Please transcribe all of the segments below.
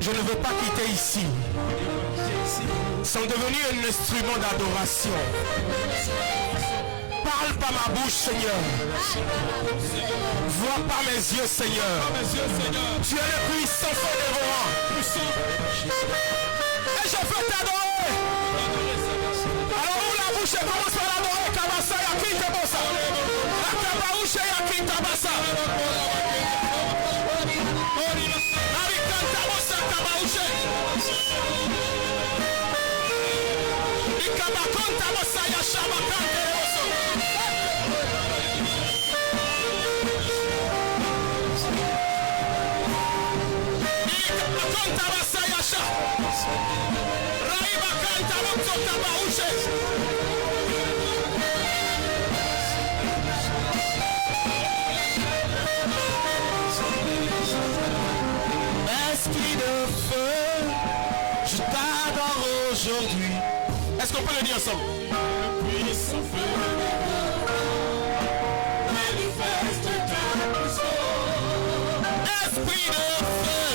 Je ne veux pas quitter ici sans devenir un instrument d'adoration. Parle par ma bouche, Seigneur. Vois par mes yeux, Seigneur. Tu es le puissant feu dévorant. Et je veux t'adorer. Alors ouvre la bouche et commence à l'adorer. Kabasa yakin tabasa. Akabaouche yakin tabasa. Arikan tabasa kabaouche. Ikabakon tabasa yashabakan tereoso. Ikabakon tabasa yasha. Raibakan tabakso kabaouche. Esprit de feu, je t'adore aujourd'hui. Est-ce qu'on peut le dire ensemble? Puissant feu, manifeste ta puissance. Esprit de feu,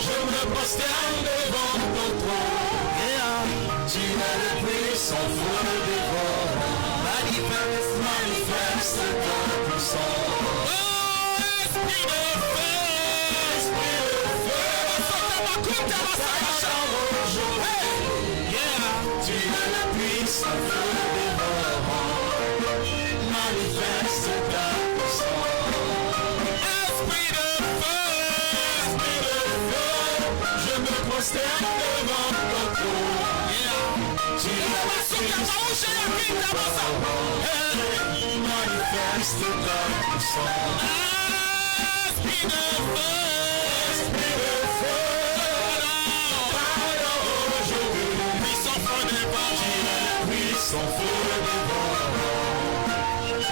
je me prosterne devant ton trône. Tu es le puissant feu dévorant. Manifeste ta puissance. Esprit de feu, tu es le puissant feu dévorant. Manifeste ta puissance. Esprit de feu, je me prosterne devant ton trône. Tu es le puissant feu dévorant. Manifeste ta puissance. Esprit de feu, puissant feu dévorant,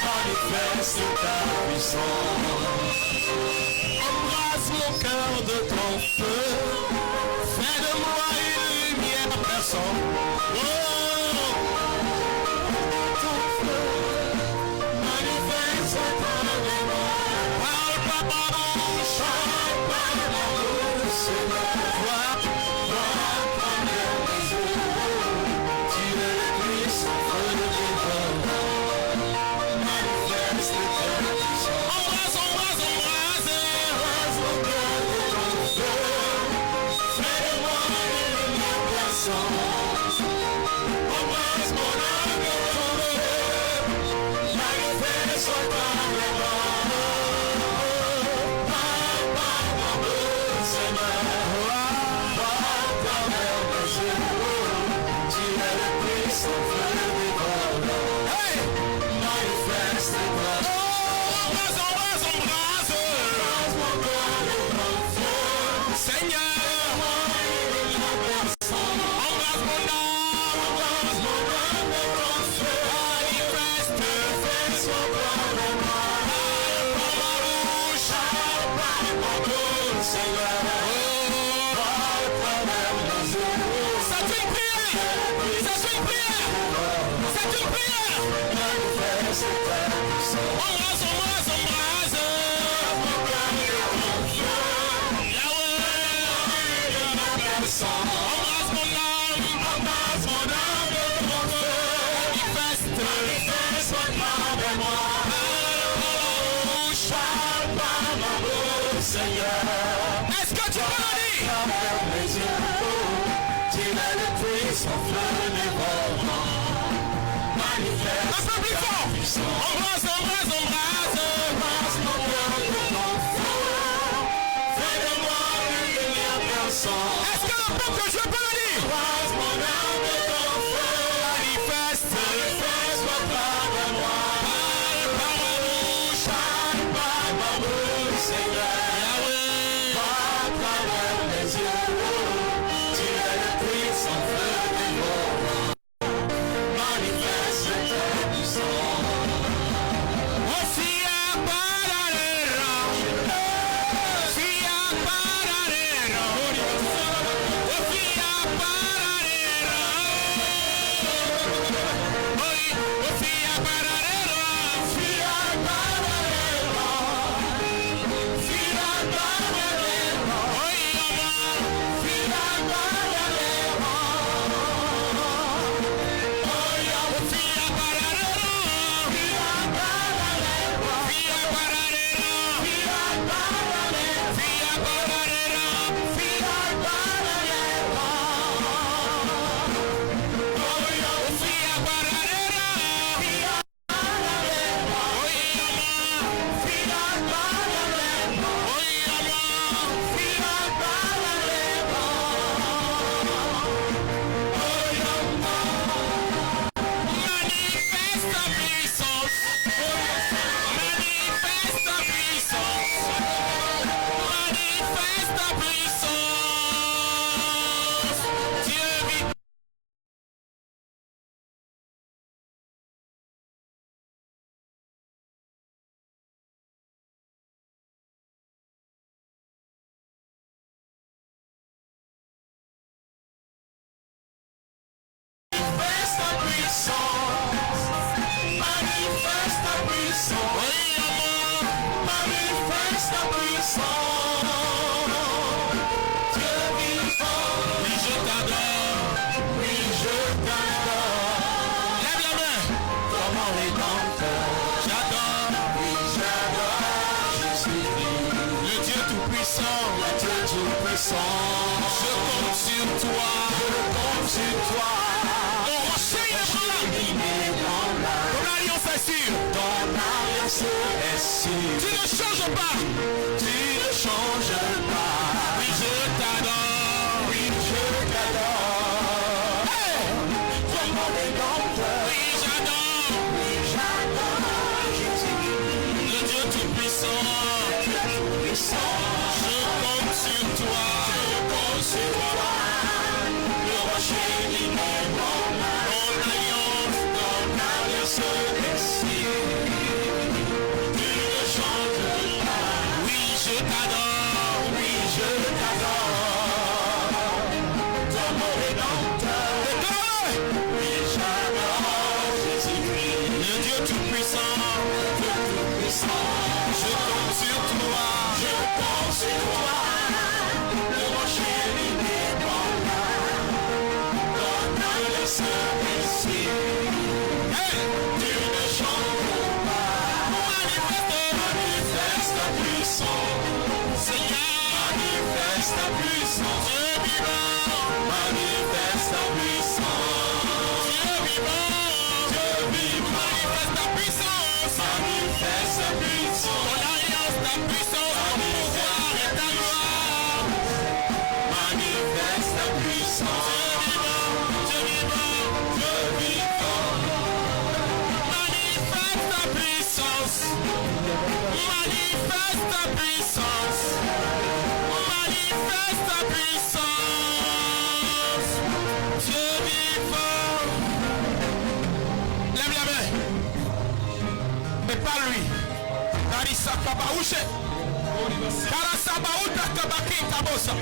manifeste ta puissance. Embrasse mon cœur de ton feu, fais de moi une lumière perçante. Ton feu, manifeste ta puissance. Parle par ma bouche, vois par mes yeux. Tu es le puissant feu dévorant. Manifeste ta puissance. Embrasse mon cœur de ton feu. Fais de moi une lumière perçante. Embrasse mon âme de ton feu. Manifeste ta puissance. Tu es le puissant feu dévorant. Manifeste ta puissance. Embrasse mon cœur de ton feu. Seigneur, embrasse mon âme de ton feu. Manifeste mon corps de moi. Parle par ma bouche, Seigneur. C'est une prière. Manifeste ta puissance. Embrasse mon âme de ton feu. Manifeste mon corps de moi. Parle par ma bouche, Seigneur. Est-ce que tu peux le dire? Tu es le puissant feu dévorant. Manifeste un peu plus fort. Embrasse mon cœur de ton feu. Fais de moi une lumière perçante. Est-ce que le peuple de Dieu peut le dire? Embrasse mon âme de ton feu. Manifeste mon corps de moi. Parle par ma bouche, Seigneur. Vois à travers mes yeux. Tu es le puissant feu dévorant. Manifeste ta puissance. Ofia pararera. Ofia pararera. Ofia pararera. Ofia pararera. Dieu vivant, oui je t'adore, oui je t'adore. Lève la main, comme mon rédempteur, j'adore, oui j'adore, Jésus, le Dieu tout-puissant, le Dieu tout-puissant. Je compte sur toi, je compte sur toi. Mon rocher inébranlable, ton alliance est sûre, ton alliance est sûre. Tu ne changes pas, tu ne changes pas. Oui je t'adore, oui je t'adore. Hey, comme mon rédempteur, oui j'adore, Jésus, le Dieu tout-puissant, le Dieu tout-puissant. Je compte sur toi, je compte sur toi. Le rocher inébranlable, ton alliance est sûre. Tu ne changes pas. Oui, je t'adore, oui, je t'adore. Ton mon rédempteur, oui, j'adore Jésus-Christ, le Dieu tout-puissant, Dieu tout-puissant. Je compte sur toi, je compte sur toi. Le rocher inébranlable, ton alliance est sûre. Hey, tu ne changes pas. Manifeste ta puissance, Seigneur. Manifeste ta puissance, Dieu vivant. Manifeste ta puissance, Dieu vivant. Dieu vivant. Manifeste ta puissance, manifeste ta puissance. Ton alliance, ta puissance, ton pouvoir et ta gloire. Manifeste ta puissance, Dieu vivant, Dieu vivant. Manifeste ta puissance, manifeste ta puissance, manifeste ta puissance, Dieu vivant. Lève la main, mais pas lui. Karisa kabaushe, karasa bauta kabaki kabosa.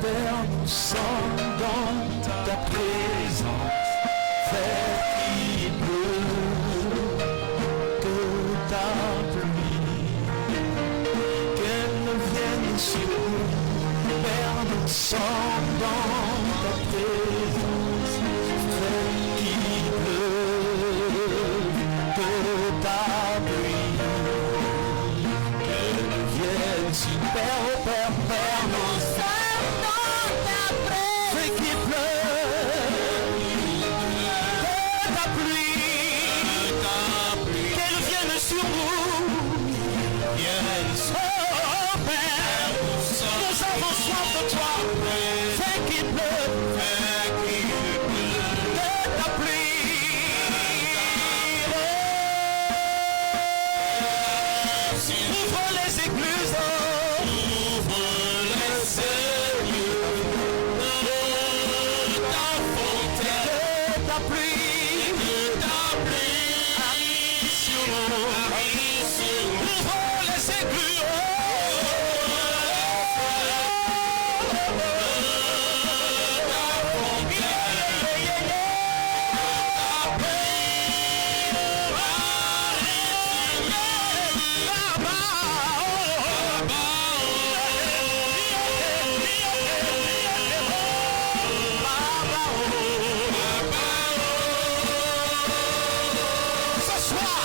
Père, nous sommes dans ta présence, fais qu'il pleut, que ta pluie, qu'elle ne vienne sur nous. Père, nous sommes dans ta présence, fais qu'il pleut, que ta pluie, qu'elle ne vienne sur nous. Père, oh Père, Père, nous sommes dans ta présence, fais qu'il pleut, que ta pluie, qu'elle vienne sur nous. Oh Père, nous avons soif de toi, fais qu'il pleut, que ta pluie. Ouvre les écluses, ouvre les écluses de ta fontaine, que ta pluie, arrive sur nous, ouvre les écluses. Ce soir,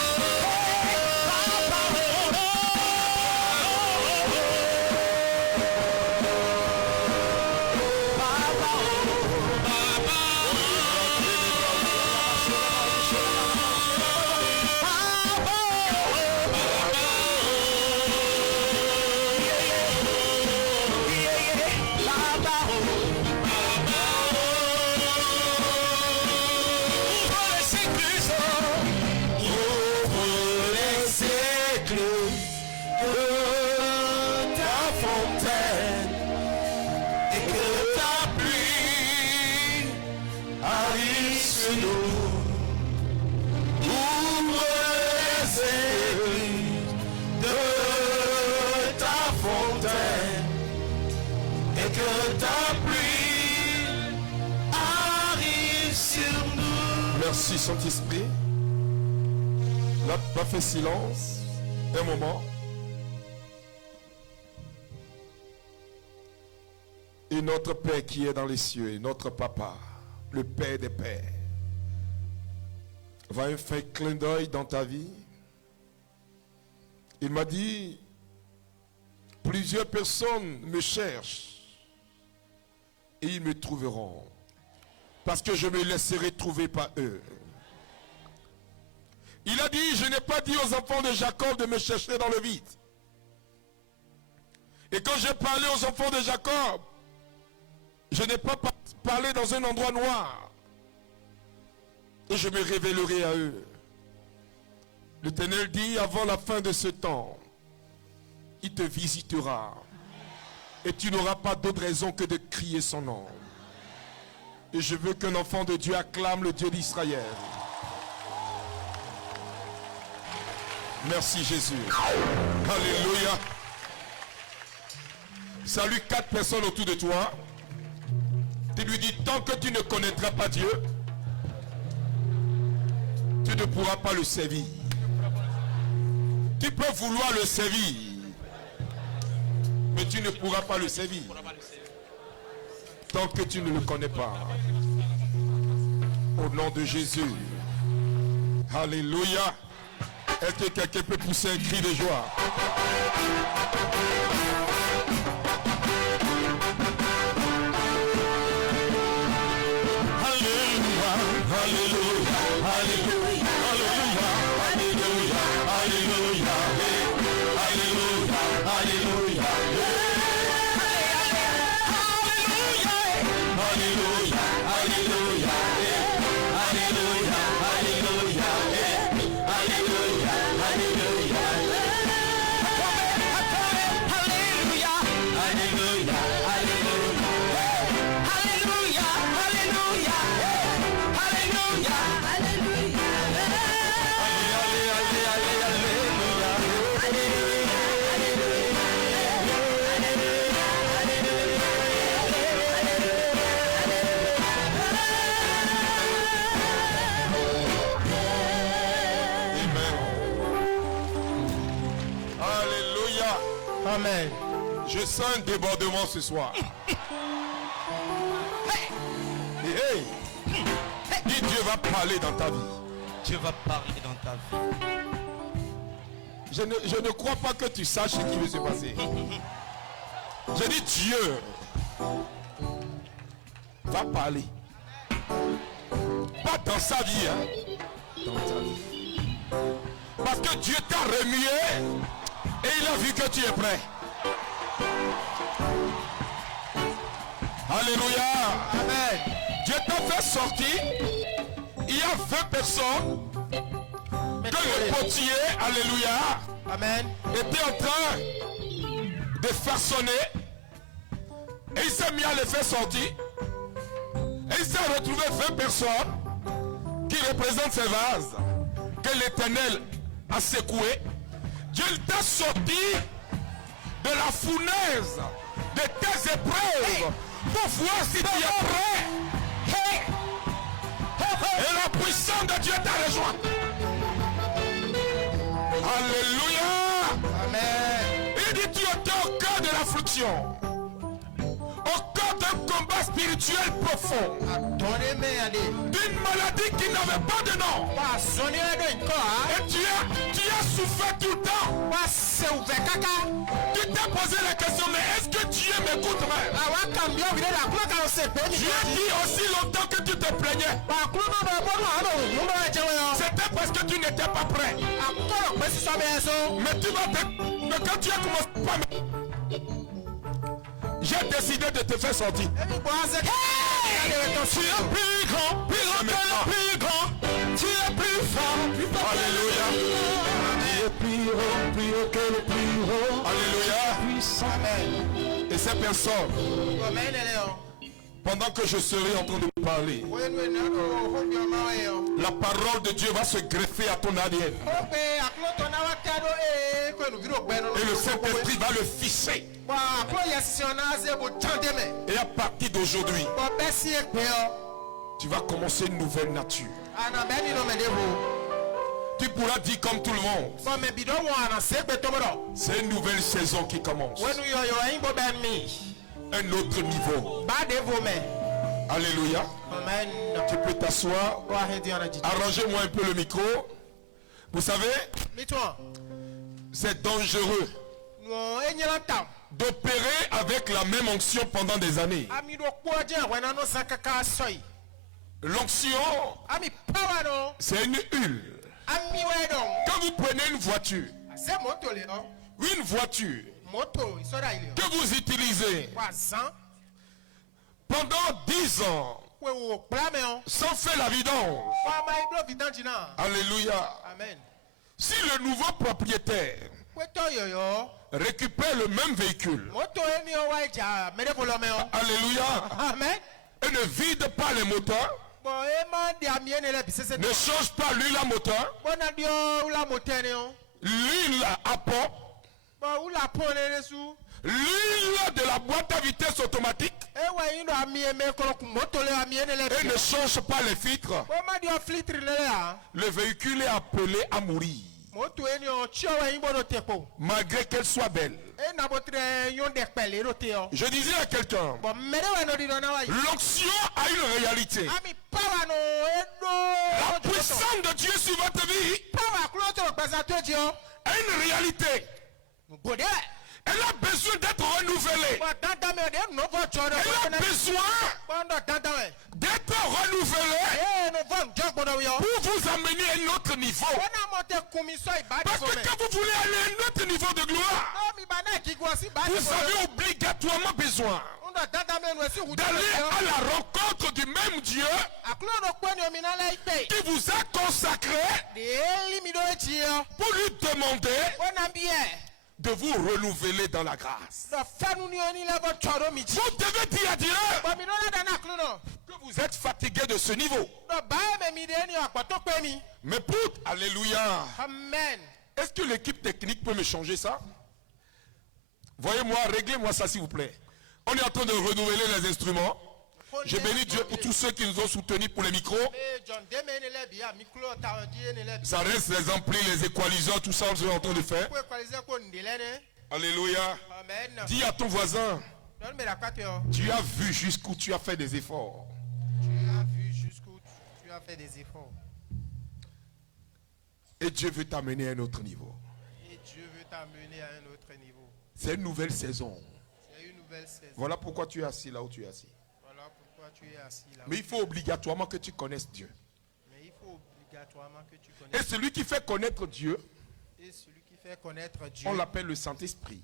que ta pluie arrive sur nous. Merci Saint-Esprit. Là, pas fait silence. Un moment. Et notre Père qui est dans les cieux, et notre Papa, le Père des Pères, va faire un clin d'œil dans ta vie. Il m'a dit, plusieurs personnes me cherchent et ils me trouveront. Parce que je me laisserai trouver par eux. Il a dit, je n'ai pas dit aux enfants de Jacob de me chercher dans le vide. Et quand j'ai parlé aux enfants de Jacob, je n'ai pas parlé dans un endroit noir. Et je me révélerai à eux. L'Éternel dit, avant la fin de ce temps, il te visitera. Et tu n'auras pas d'autre raison que de crier son nom. Et je veux qu'un enfant de Dieu acclame le Dieu d'Israël. Merci Jésus. Alléluia. Salue 4 personnes autour de toi. Tu lui dis, tant que tu ne connaîtras pas Dieu, tu ne pourras pas le servir. Tu peux vouloir le servir, mais tu ne pourras pas le servir tant que tu ne le connais pas. Au nom de Jésus. Alléluia. Est-ce que quelqu'un peut pousser un cri de joie? Alléluia, Alléluia, Alléluia, Alléluia, Alléluia, Alléluia, Alléluia, Alléluia, Alléluia, Alléluia, Alléluia, Alléluia, Alléluia, Amen. Je sens un débordement ce soir. Hey. Dis, Dieu va parler dans ta vie. Dieu va parler dans ta vie. Je ne crois pas que tu saches ce qui va se passer. Je dis Dieu va parler. Pas dans sa vie, hein. Dans ta vie. Parce que Dieu t'a remué et il a vu que tu es prêt. Alléluia. Amen. Dieu t'a fait sortir. Il y a 20 personnes que le potier, alléluia, Amen, était en train de façonner. Et il s'est mis à les faire sortir. Et il s'est retrouvé 20 personnes qui représentent ces vases que l'Éternel a secoué. Dieu t'a sorti de la fournaise de tes épreuves pour voir si tu es prêt. Et la puissance de Dieu t'a rejoint. Alléluia. Amen. Il dit tu étais au cœur de l'affliction, au cœur d'un combat spirituel profond, d'une maladie qui n'avait pas de nom. Et tu as souffert tout le temps. Tu t'es posé la question, mais est-ce que Dieu m'écouterait? Dieu dit aussi longtemps que tu te plaignais. C'était parce que tu n'étais pas prêt. Mais quand tu as commencé par... J'ai décidé de te faire sortir. Tu es plus grand, plus grand que le plus grand. Tu es plus fort, alléluia. Tu es plus haut que le plus haut. Alléluia. Puissant. Et ces personnes, pendant que je serai en train de parler, la parole de Dieu va se greffer à ton ADN. Et le Saint-Esprit va le fixer. Et à partir d'aujourd'hui, tu vas commencer une nouvelle nature. Tu pourras dire comme tout le monde. C'est une nouvelle saison qui commence. Un autre niveau. Alléluia. Tu peux t'asseoir. Arrangez-moi un peu le micro. Vous savez, c'est dangereux d'opérer avec la même onction pendant des années. L'onction, c'est une huile. Quand vous prenez une voiture que vous utilisez pendant 10 ans sans faire la vidange, alléluia. Amen. Si le nouveau propriétaire récupère le même véhicule, alléluia, Amen. et ne vide pas les moteurs, ne change pas l'huile à moteur, l'huile à pompe, l'huile de la boîte à vitesse automatique, et ne change pas les filtres, le véhicule est appelé à mourir. Malgré qu'elle soit belle. Je disais à quelqu'un, l'onction a une réalité. La puissance de Dieu sur votre vie a une réalité. Elle a besoin d'être renouvelée. Elle a besoin d'être renouvelée pour vous amener à un autre niveau. Parce que quand vous voulez aller à un autre niveau de gloire, vous avez obligatoirement besoin d'aller à la rencontre du même Dieu qui vous a consacré pour lui demander de vous renouveler dans la grâce. Vous devez dire à Dieu que vous êtes fatigué de ce niveau. Mais pour... Alléluia. Amen. Est-ce que l'équipe technique peut me changer ça? Voyez-moi, réglez-moi ça s'il vous plaît. On est en train de renouveler les instruments. Je bénis Dieu pour tous ceux qui nous ont soutenus pour les micros. Ça reste les amplis, les équaliseurs, tout ça, on est en train de faire. Alléluia. Amen. Dis à ton voisin, tu as vu jusqu'où tu as fait des efforts. Tu as vu jusqu'où tu as fait des efforts. Et Dieu veut t'amener à un autre niveau. Et Dieu veut t'amener à un autre niveau. C'est une nouvelle saison. C'est une nouvelle saison. Voilà pourquoi tu es assis là où tu es assis. Voilà pourquoi tu es assis là. Mais il faut obligatoirement que tu connaisses Dieu. Mais il faut obligatoirement que tu connaisses. Et celui qui fait connaître Dieu, Et celui qui fait connaître Dieu, on l'appelle le Saint-Esprit.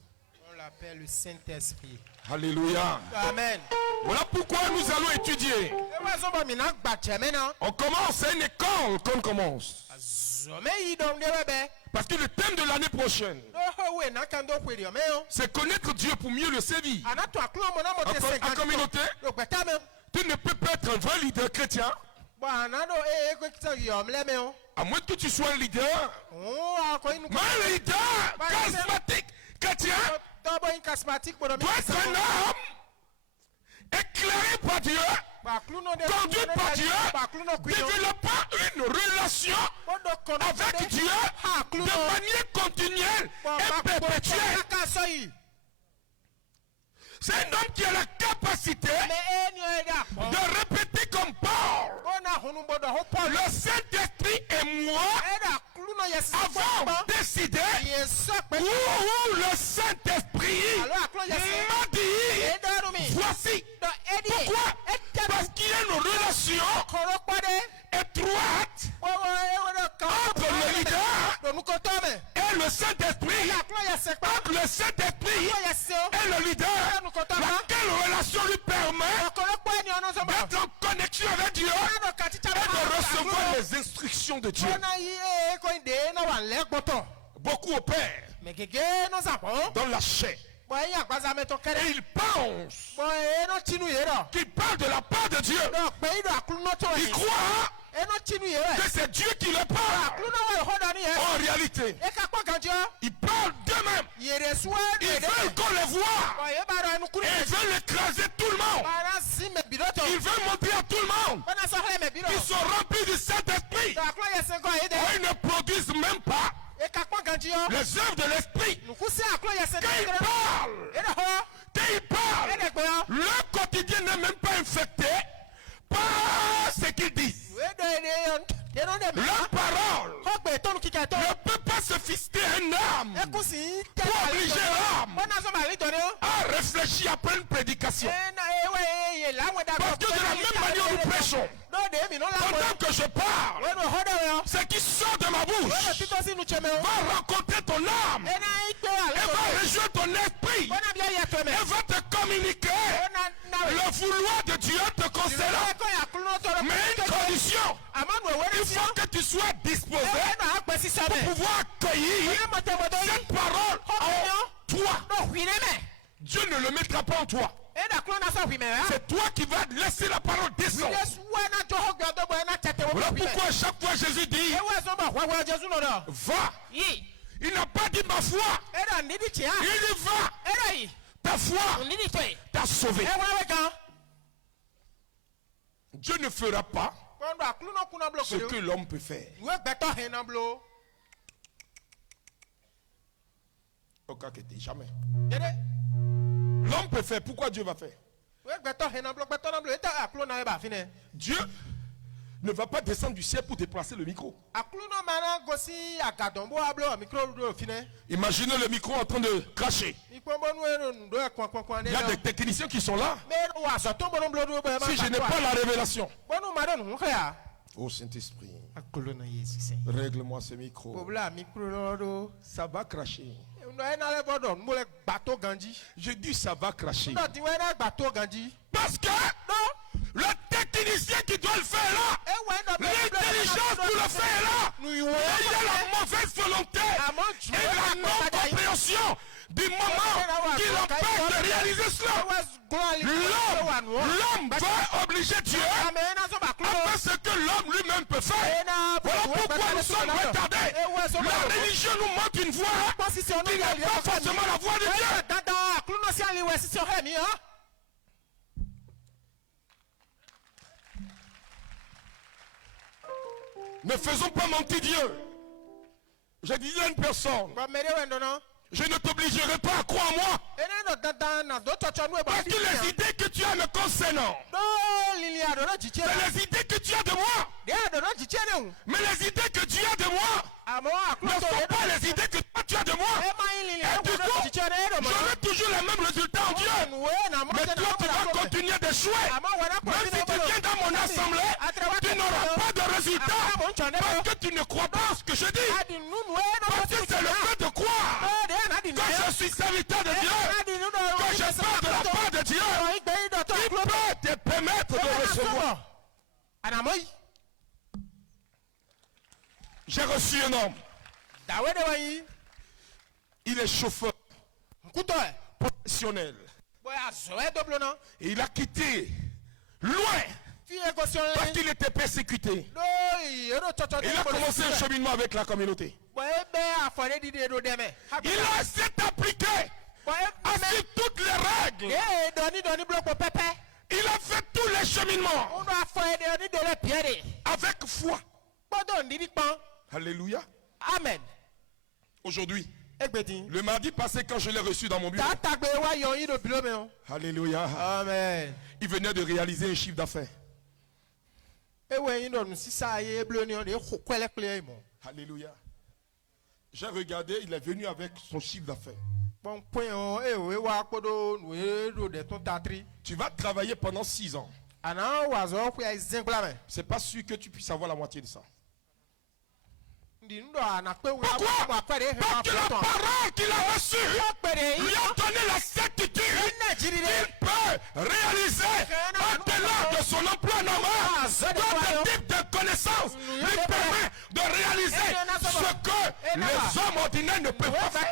on l'appelle le Saint-Esprit. Alléluia. Amen. Voilà pourquoi nous allons étudier. On commence, c'est une école qu'on commence. Parce que le thème de l'année prochaine, c'est connaître Dieu pour mieux le servir. En communauté, tu ne peux pas être un vrai leader chrétien à moins que tu sois un leader, mais un leader charismatique chrétien doit être un homme éclairé par Dieu, conduit par Dieu, développant une relation avec Dieu de manière continuelle et perpétuelle. C'est un homme qui a la capacité de répéter comme Paul. Le Saint-Esprit et moi avons décidé où le Saint-Esprit m'a dit voici. Pourquoi? Parce qu'il y a une relation étroite entre le leader et le Saint-Esprit, entre le Saint-Esprit et le leader, laquelle relation lui permet d'être en connexion avec Dieu et de recevoir les instructions de Dieu. Beaucoup opèrent dans la chair. Et ils pensent qu'ils parlent de la part de Dieu. Ils croient que c'est Dieu qui le parle. En réalité, ils parlent d'eux-mêmes. Ils veulent qu'on les voie. Et ils veulent écraser tout le monde. Ils veulent montrer à tout le monde qu'ils sont remplis du Saint-Esprit. Ils ne produisent même pas les œuvres de l'Esprit. Quand ils parlent, leur quotidien n'est même pas infecté par ce qu'ils disent. Leur parole ne peut pas se fister un âme pour obliger l'âme à réfléchir après une prédication. Parce que de la même manière nous prêchons, pendant que je parle, ce qui sort de ma bouche va rencontrer ton âme et va rejoindre ton esprit et va te communiquer le vouloir de Dieu te concernant. Mais une condition, il faut que tu sois disposé pour pouvoir accueillir cette parole en toi. Dieu ne le mettra pas en toi. C'est toi qui vas laisser la parole descendre. Voilà pourquoi à chaque fois Jésus dit va. Il n'a pas dit ma foi. Il dit va. Ta foi t'a sauvé. Dieu ne fera pas ce que l'homme peut faire. Jamais. L'homme peut faire, pourquoi Dieu va faire? Dieu ne va pas descendre du ciel pour déplacer le micro. Imaginez le micro en train de cracher. Il y a des techniciens qui sont là. Si je n'ai pas la révélation. Oh Saint-Esprit, règle-moi ce micro. Ça va cracher. Je dis ça va cracher. Parce que le technicien qui doit le faire là, l'intelligence pour le faire là, il y a la mauvaise volonté et la non-compréhension du moment qui l'empêche de réaliser cela. L'homme va obliger Dieu à faire ce que l'homme lui-même peut faire. Voilà pourquoi nous sommes retardés. La religion nous montre une voie qui n'est pas forcément la voie de Dieu. Ne faisons pas mentir Dieu. Je disais à une personne, je ne t'obligerai pas à croire en moi. Parce que les idées que tu as me concernant, c'est les idées que tu as de moi. Mais les idées que tu as de moi ne sont pas les idées que toi tu as de moi. Et du coup, j'aurai toujours les mêmes résultats en Dieu. Mais toi, tu vas continuer d'échouer. Même si tu viens dans mon assemblée, tu n'auras pas de résultats. Parce que tu ne crois pas ce que je dis. Parce que c'est le fait de croire. Quand je suis serviteur de Dieu, quand je parle de la part de Dieu, il peut te permettre de recevoir. J'ai reçu un homme. Il est chauffeur professionnel. Et il a quitté loin parce qu'il était persécuté. Il a commencé un cheminement avec la communauté. Il a essayé d'appliquer à suivre toutes les règles. Il a fait tous les cheminements avec foi. Alléluia. Amen. Aujourd'hui, le mardi passé, quand je l'ai reçu dans mon bureau, alléluia. Amen. Il venait de réaliser un chiffre d'affaires. Alléluia. J'ai regardé, il est venu avec son chiffre d'affaires. Tu vas travailler pendant 6 ans. C'est pas sûr que tu puisses avoir la moitié de ça. Pourquoi? Parce que la parole qu'il a reçue lui a donné la certitude qu'il peut réaliser au-delà de son emploi normal. D'autres types de connaissances lui permet de réaliser ce que les hommes ordinaires ne peuvent pas faire.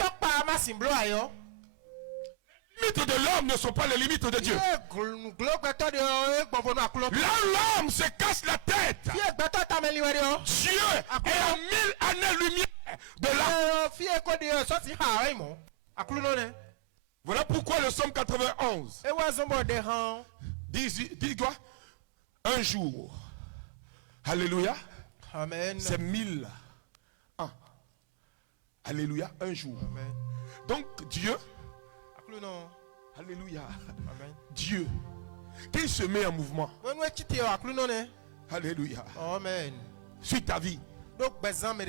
limites de l'homme ne sont pas les limites de Dieu. Là où l'homme se casse la tête, Dieu est à 1000 années-lumière de là. Voilà pourquoi le psaume 91 dit quoi? Un jour. Alléluia. Amen. C'est 1000 ans. Alléluia. Un jour. Amen. Donc Dieu. Alléluia. Amen. Dieu. Quand il se met en mouvement. Alléluia. Amen. Sur ta vie.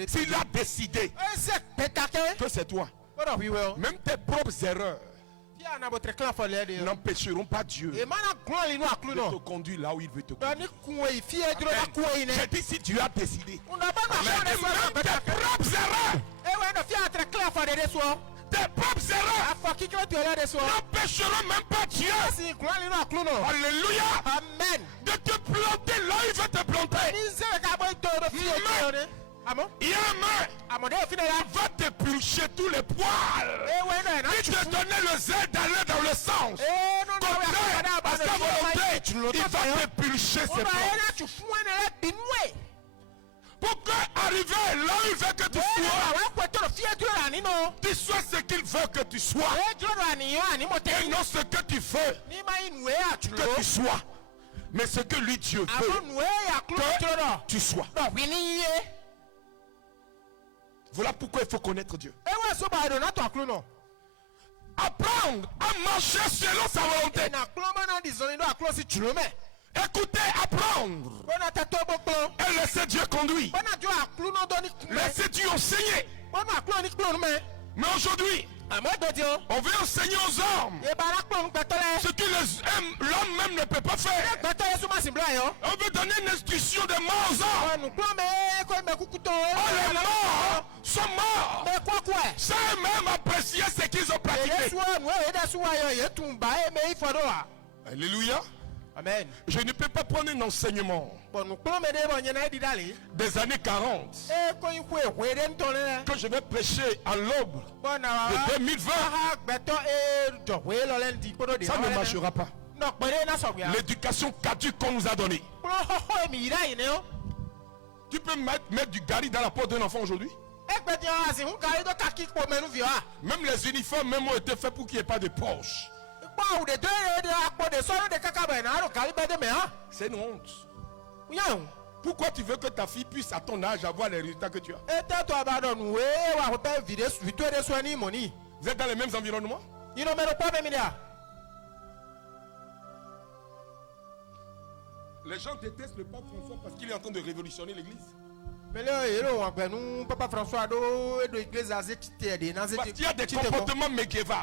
S'il a décidé que c'est toi. Même tes propres erreurs n'empêcheront pas Dieu de te conduire là où il veut te conduire. J'ai dit si Dieu a décidé. Même tes propres erreurs. Tes propres erreurs n'empêcheront même pas Dieu. Alléluia. Amen. De te planter là où il veut te planter. Il y a un main qui va te pulcher tous les poils. Il te donnait le zèle d'aller dans le sens contraire à sa volonté. Il va te pulcher ses poils. Pour qu'arriver là où il veut que tu sois ce qu'il veut que tu sois. Et non ce que tu veux que tu sois. Mais ce que lui Dieu veut que tu sois. Voilà pourquoi il faut connaître Dieu. Apprendre à marcher selon sa volonté. Écoutez, apprendre. Et laissez Dieu conduire. Laissez Dieu enseigner. Mais aujourd'hui, on veut enseigner aux hommes ce que l'homme même ne peut pas faire. On veut donner une instruction de mort aux hommes. Oh, les morts sont morts sans même apprécier ce qu'ils ont pratiqué. Alléluia. Amen. Je ne peux pas prendre un enseignement des années 40 que je vais prêcher à l'aube de 2020. Ça ne marchera pas. L'éducation caduque qu'on nous a donnée. Tu peux mettre du gari dans la porte d'un enfant aujourd'hui? Même les uniformes même ont été faits pour qu'il n'y ait pas de poche. C'est une honte. Pourquoi tu veux que ta fille puisse à ton âge avoir les résultats que tu as? Vous êtes dans les mêmes environnements? Les gens détestent le pape François parce qu'il est en train de révolutionner l'église. Parce qu'il y a des comportements médiévaux.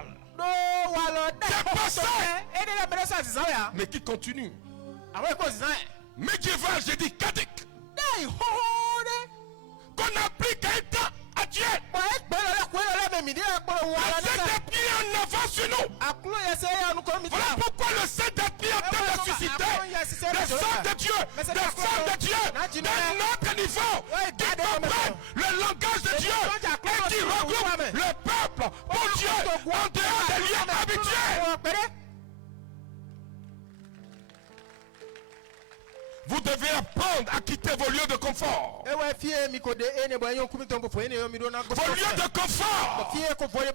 Mais qui continue. Médiéval, j'ai dit caduque. Qu'on applique un temps à Dieu. Le Saint-Esprit en avant sur nous. Voilà pourquoi le Saint-Esprit est en train de susciter des sons de Dieu, des femmes de Dieu, d'un autre niveau, qui comprennent le langage de Dieu et qui regroupent le peuple pour Dieu en dehors des liens habituels. Vous devez apprendre à quitter vos lieux de confort. Vos lieux de confort. Les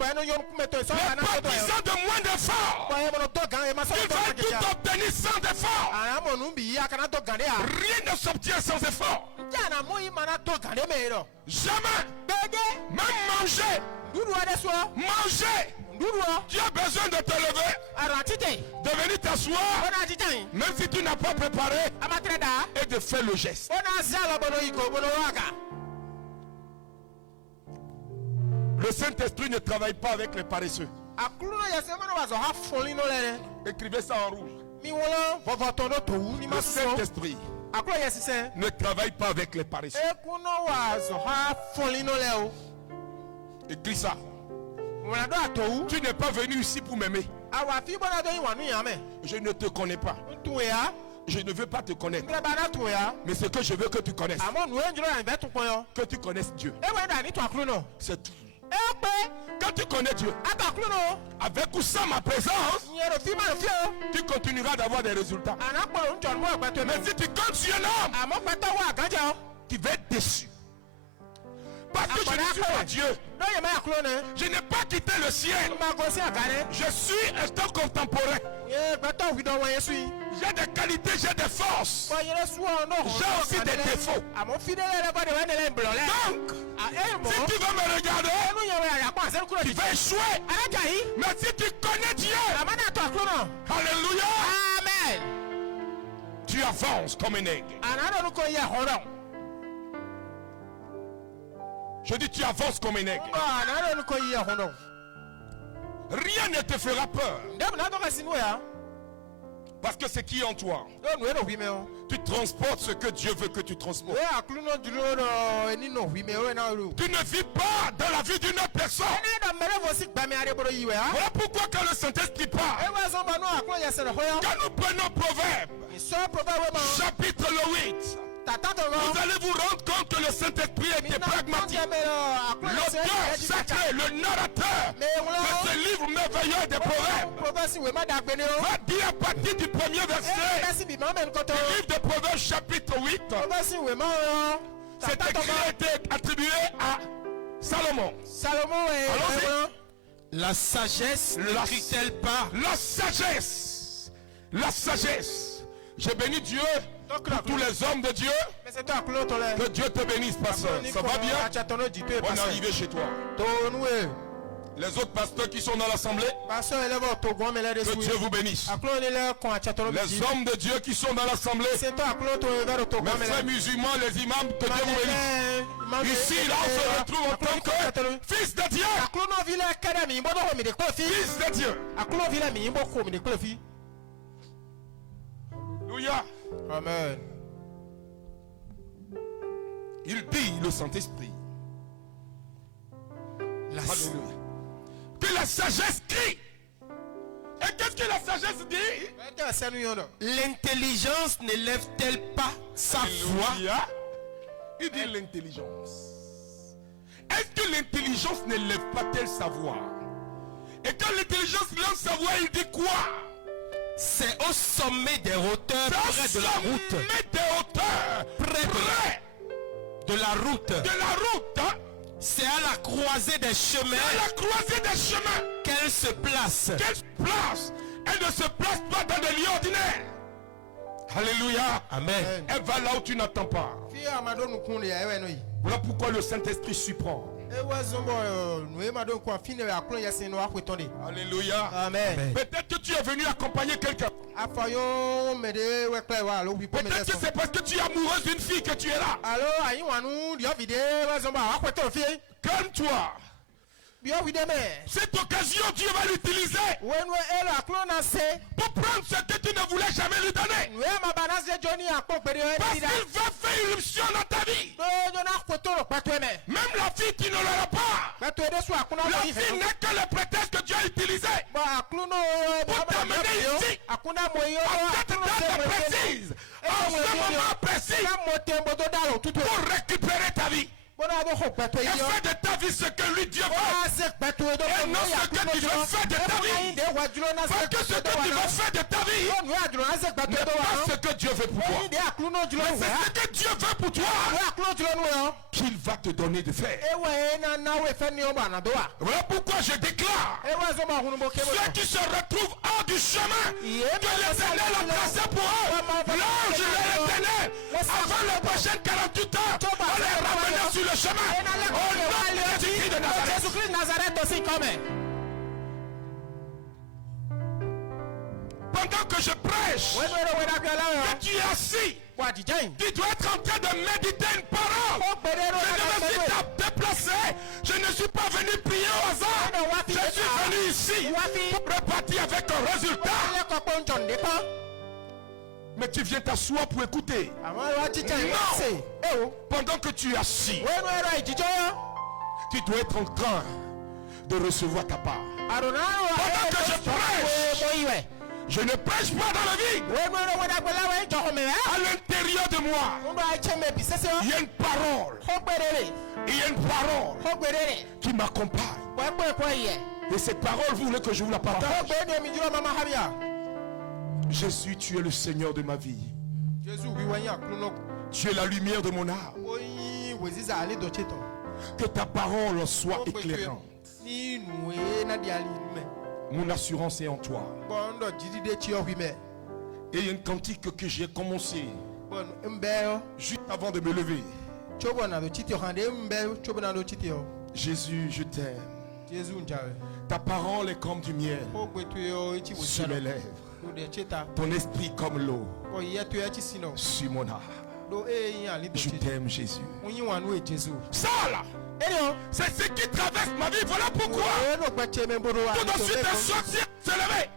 partisans de moins d'efforts. Ils veulent tout obtenir sans effort. Rien ne s'obtient sans effort. Jamais. Même manger. Manger. Tu as besoin de te lever, de venir t'asseoir, même si tu n'as pas préparé, et de faire le geste. Le Saint-Esprit ne travaille pas avec les paresseux. Écrivez ça en rouge. Le Saint-Esprit ne travaille pas avec les paresseux. Écris ça. Tu n'es pas venu ici pour m'aimer. Je ne te connais pas. Je ne veux pas te connaître. Mais ce que je veux que tu connaisses, que tu connaisses Dieu. C'est tout. Quand tu connais Dieu, avec ou sans ma présence, tu continueras d'avoir des résultats. Mais si tu comptes sur un homme, tu vas être déçu. Parce que je ne suis pas Dieu. Je n'ai pas quitté le ciel. Je suis un temps contemporain. J'ai des qualités, j'ai des forces. J'ai aussi des défauts. Donc, si tu veux me regarder, tu vas échouer. Mais si tu connais Dieu, alléluia, Amen. tu avances comme un aigle. Je dis tu avances comme un aigle. Rien ne te fera peur. Parce que c'est qui en toi? Tu transportes ce que Dieu veut que tu transportes. Tu ne vis pas dans la vie d'une autre personne. Voilà pourquoi quand le Saint-Esprit parle, quand nous prenons Proverbe, chapitre le 8, vous allez vous rendre compte que le Saint-Esprit était pragmatique. L'auteur sacré, le narrateur de ce livre merveilleux des Proverbes va dire à partir du premier verset du livre de Proverbes chapitre 8, cet écrit a été attribué à Salomon. La sagesse ne crie-t-elle pas? La sagesse. Je bénis Dieu pour tous les hommes de Dieu. Que Dieu te bénisse, pasteur. Ça va bien? On est arrivé chez toi. Les autres pasteurs qui sont dans l'assemblée, que Dieu vous bénisse. Les hommes de Dieu qui sont dans l'assemblée, mes frères musulmans, les imams, que Dieu vous bénisse. Ici, là, on se retrouve en tant que fils de Dieu. Fils de Dieu. Alléluia. Amen. Il dit, le Saint-Esprit, que la sagesse crie. Et qu'est-ce que la sagesse dit? L'intelligence ne lève-t-elle pas sa voix? Il dit l'intelligence. Est-ce que l'intelligence ne lève pas-elle sa voix? Et quand l'intelligence lève sa voix, il dit quoi? C'est au sommet des hauteurs, près de la route. Près de la route. Hein? C'est à la croisée des chemins. Qu'elle se place. Elle ne se place pas dans des lieux ordinaires. Alléluia. Amen. Elle va là où tu n'attends pas. Voilà pourquoi le Saint-Esprit surprend. Alléluia. Amen. Peut-être que tu es venu accompagner quelqu'un. Peut-être que c'est parce que tu es amoureuse d'une fille que tu es là. Calme-toi. Cette occasion, Dieu va l'utiliser pour prendre ce que tu ne voulais jamais lui donner. Parce qu'il va faire irruption dans ta vie. Même la fille qui ne l'aura pas. La fille n'est que le prétexte que Dieu a utilisé pour t'amener ici. À cette date précise, en ce moment précis, pour récupérer ta vie. Et fais de ta vie ce que lui Dieu veut. Et non ce que tu veux faire de ta vie. Parce que ce que tu veux faire de ta vie n'est pas ce que Dieu veut pour toi. Mais c'est ce que Dieu veut pour toi qu'il va te donner de faire. Voilà pourquoi je déclare ceux qui se retrouvent hors du chemin que l'Éternel a tracé pour eux. L'ange de l'Éternel, avant les prochaines 48 heures, on les ramène sur le chemin. Au nom de Jésus-Christ de Nazareth. Pendant que je prêche, que tu es assis, tu dois être en train de méditer une parole. Je ne me suis pas déplacé. Je ne suis pas venu prier au hasard. Je suis venu ici pour repartir avec un résultat. Mais tu viens t'asseoir pour écouter. Non. Pendant que tu es assis, tu dois être en train de recevoir ta part. Pendant que je prêche, je ne prêche pas dans le vide. À l'intérieur de moi, il y a une parole. Il y a une parole qui m'accompagne. Et cette parole, vous voulez que je vous la partage? Jésus, tu es le Seigneur de ma vie. Tu es la lumière de mon âme. Que ta parole soit éclairante. Mon assurance est en toi. Et il y a une cantique que j'ai commencé juste avant de me lever. Jésus, je t'aime. Ta parole est comme du miel sur mes lèvres. Ton esprit comme l'eau sur mon âme. Je t'aime, Jésus. Ça là, c'est ce qui traverse ma vie. Voilà pourquoi tout de suite un sorcier se lever.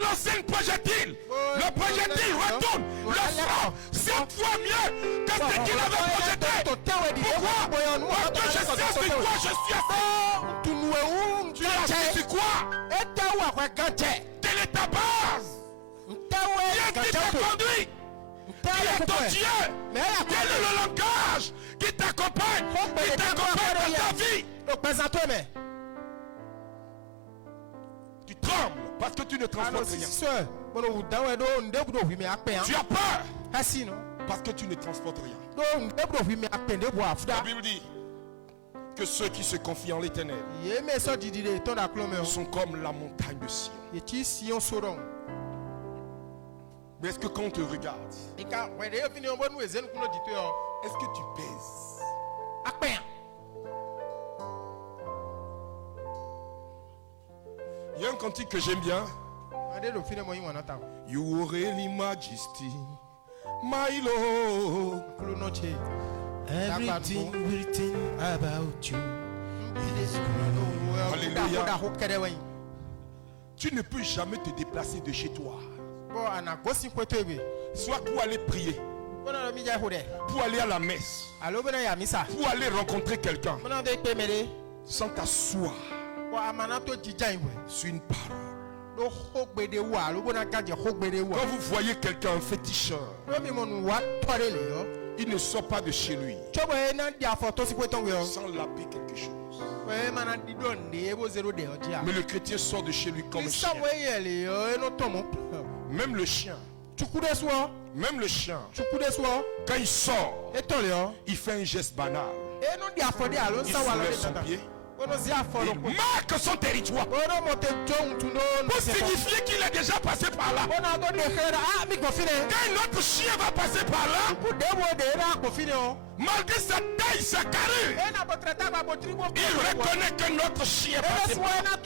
L'ancien projectile, le projectile retourne, le franc 7 fois mieux que ce qu'il avait projeté. Pourquoi? Parce que je sais sur quoi je suis assis. Tu as assis sur quoi? Quelle est ta base? Qui est qui t'a conduit? Qui est ton Dieu? Quel est le langage qui t'accompagne? Qui t'accompagne dans ta vie? Tu trembles parce que tu ne transportes rien. Tu as peur parce que tu ne transportes rien. La Bible dit que ceux qui se confient en l'Éternel sont comme la montagne de Sion. Mais est-ce que quand on te regarde, est-ce que tu pèses? Il y a un cantique que j'aime bien. You really majesty, my Lord. Everything written about you. Alléluia. Tu ne peux jamais te déplacer de chez toi. Soit pour aller prier, pour aller à la messe, pour aller rencontrer quelqu'un, sans t'asseoir sur une parole. Quand vous voyez quelqu'un, un féticheur, il ne sort pas de chez lui sans laver quelque chose. Mais le chrétien sort de chez lui comme un chien. Même le chien, quand il sort, il fait un geste banal. Il soulève son pied. Il marque son territoire pour signifier qu'il est déjà passé par là. Quand un autre chien va passer par là, malgré sa taille, sa carrure, il reconnaît que notre chien passe par là.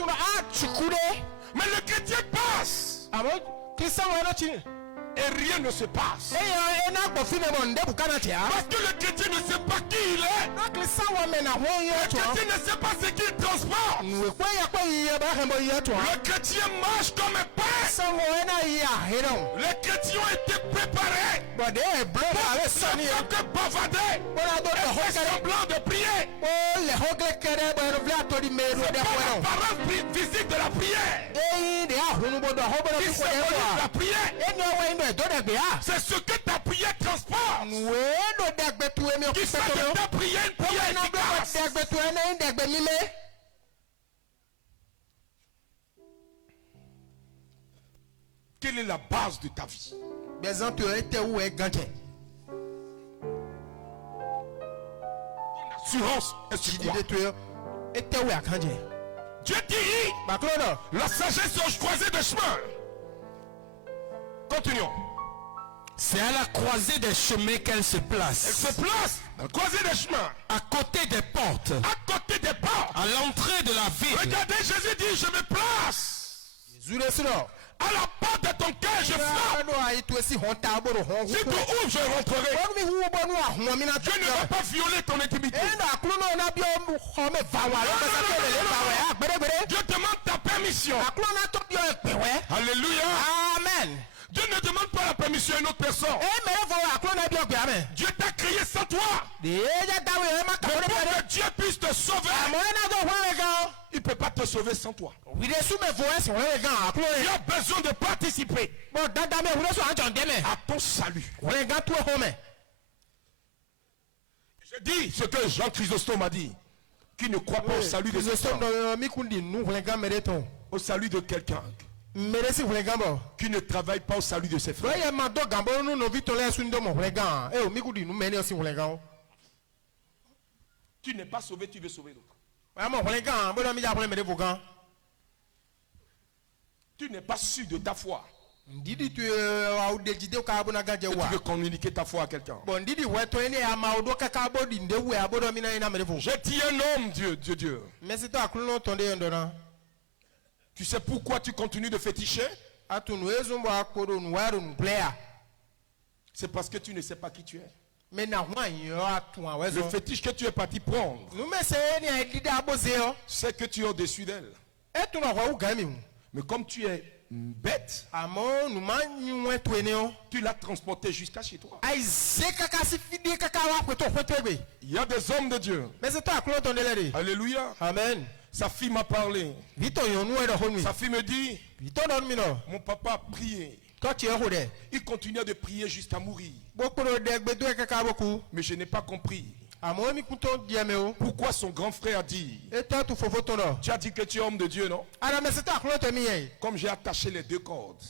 Mais le chrétien passe et rien ne se passe. Parce que le chrétien ne sait pas qui il est. Le chrétien ne sait pas ce qu'il transporte. Le chrétien marche comme un père. Les chrétiens ont été préparés pour que bavader et faire semblant de prier. C'est pas l'apparence physique de la prière qui symbolise la prière. C'est ce que ta prière transporte. Qui fait de ta prière une prière efficace. Quelle est la base de ta vie? Assurance est sur quoi? Dieu dit la sagesse est croisée des chemins. Continuons. C'est à la croisée des chemins qu'elle se place. Elle se place à la croisée des chemins. À côté des portes. À côté des portes. À l'entrée de la ville. Regardez, Jésus dit, je me place. À la porte de ton cœur, je frappe. Si tu ouvres, je rentrerai. Dieu ne va pas violer ton intimité. Dieu demande ta permission. Alléluia. Amen. Dieu ne demande pas la permission à une autre personne. Dieu t'a créé sans toi. Pour que Dieu puisse te sauver. Il ne peut pas te sauver sans toi. Il a besoin de participer à ton salut. Je dis ce que Jean Chrysostome a dit. qui ne croit pas au salut de ses frères, au salut de quelqu'un qui ne travaille pas au salut de ses frères. Tu n'es pas sauvé, tu veux sauver l'autre. Tu n'es pas sûr de ta foi. Et tu veux communiquer ta foi à quelqu'un. J'ai dit un homme, Dieu. Tu sais pourquoi tu continues de féticher? C'est parce que tu ne sais pas qui tu es. Le fétiche que tu es parti prendre, c'est que tu es au-dessus d'elle. Mais comme tu es bête, tu l'as transporté jusqu'à chez toi. Il y a des hommes de Dieu. Alléluia. Amen. Sa fille m'a parlé. Sa fille me dit, mon papa a prié. Il continuait de prier jusqu'à mourir. Mais je n'ai pas compris. Pourquoi son grand frère a dit, tu as dit que tu es homme de Dieu, non? Comme j'ai attaché les deux cordes.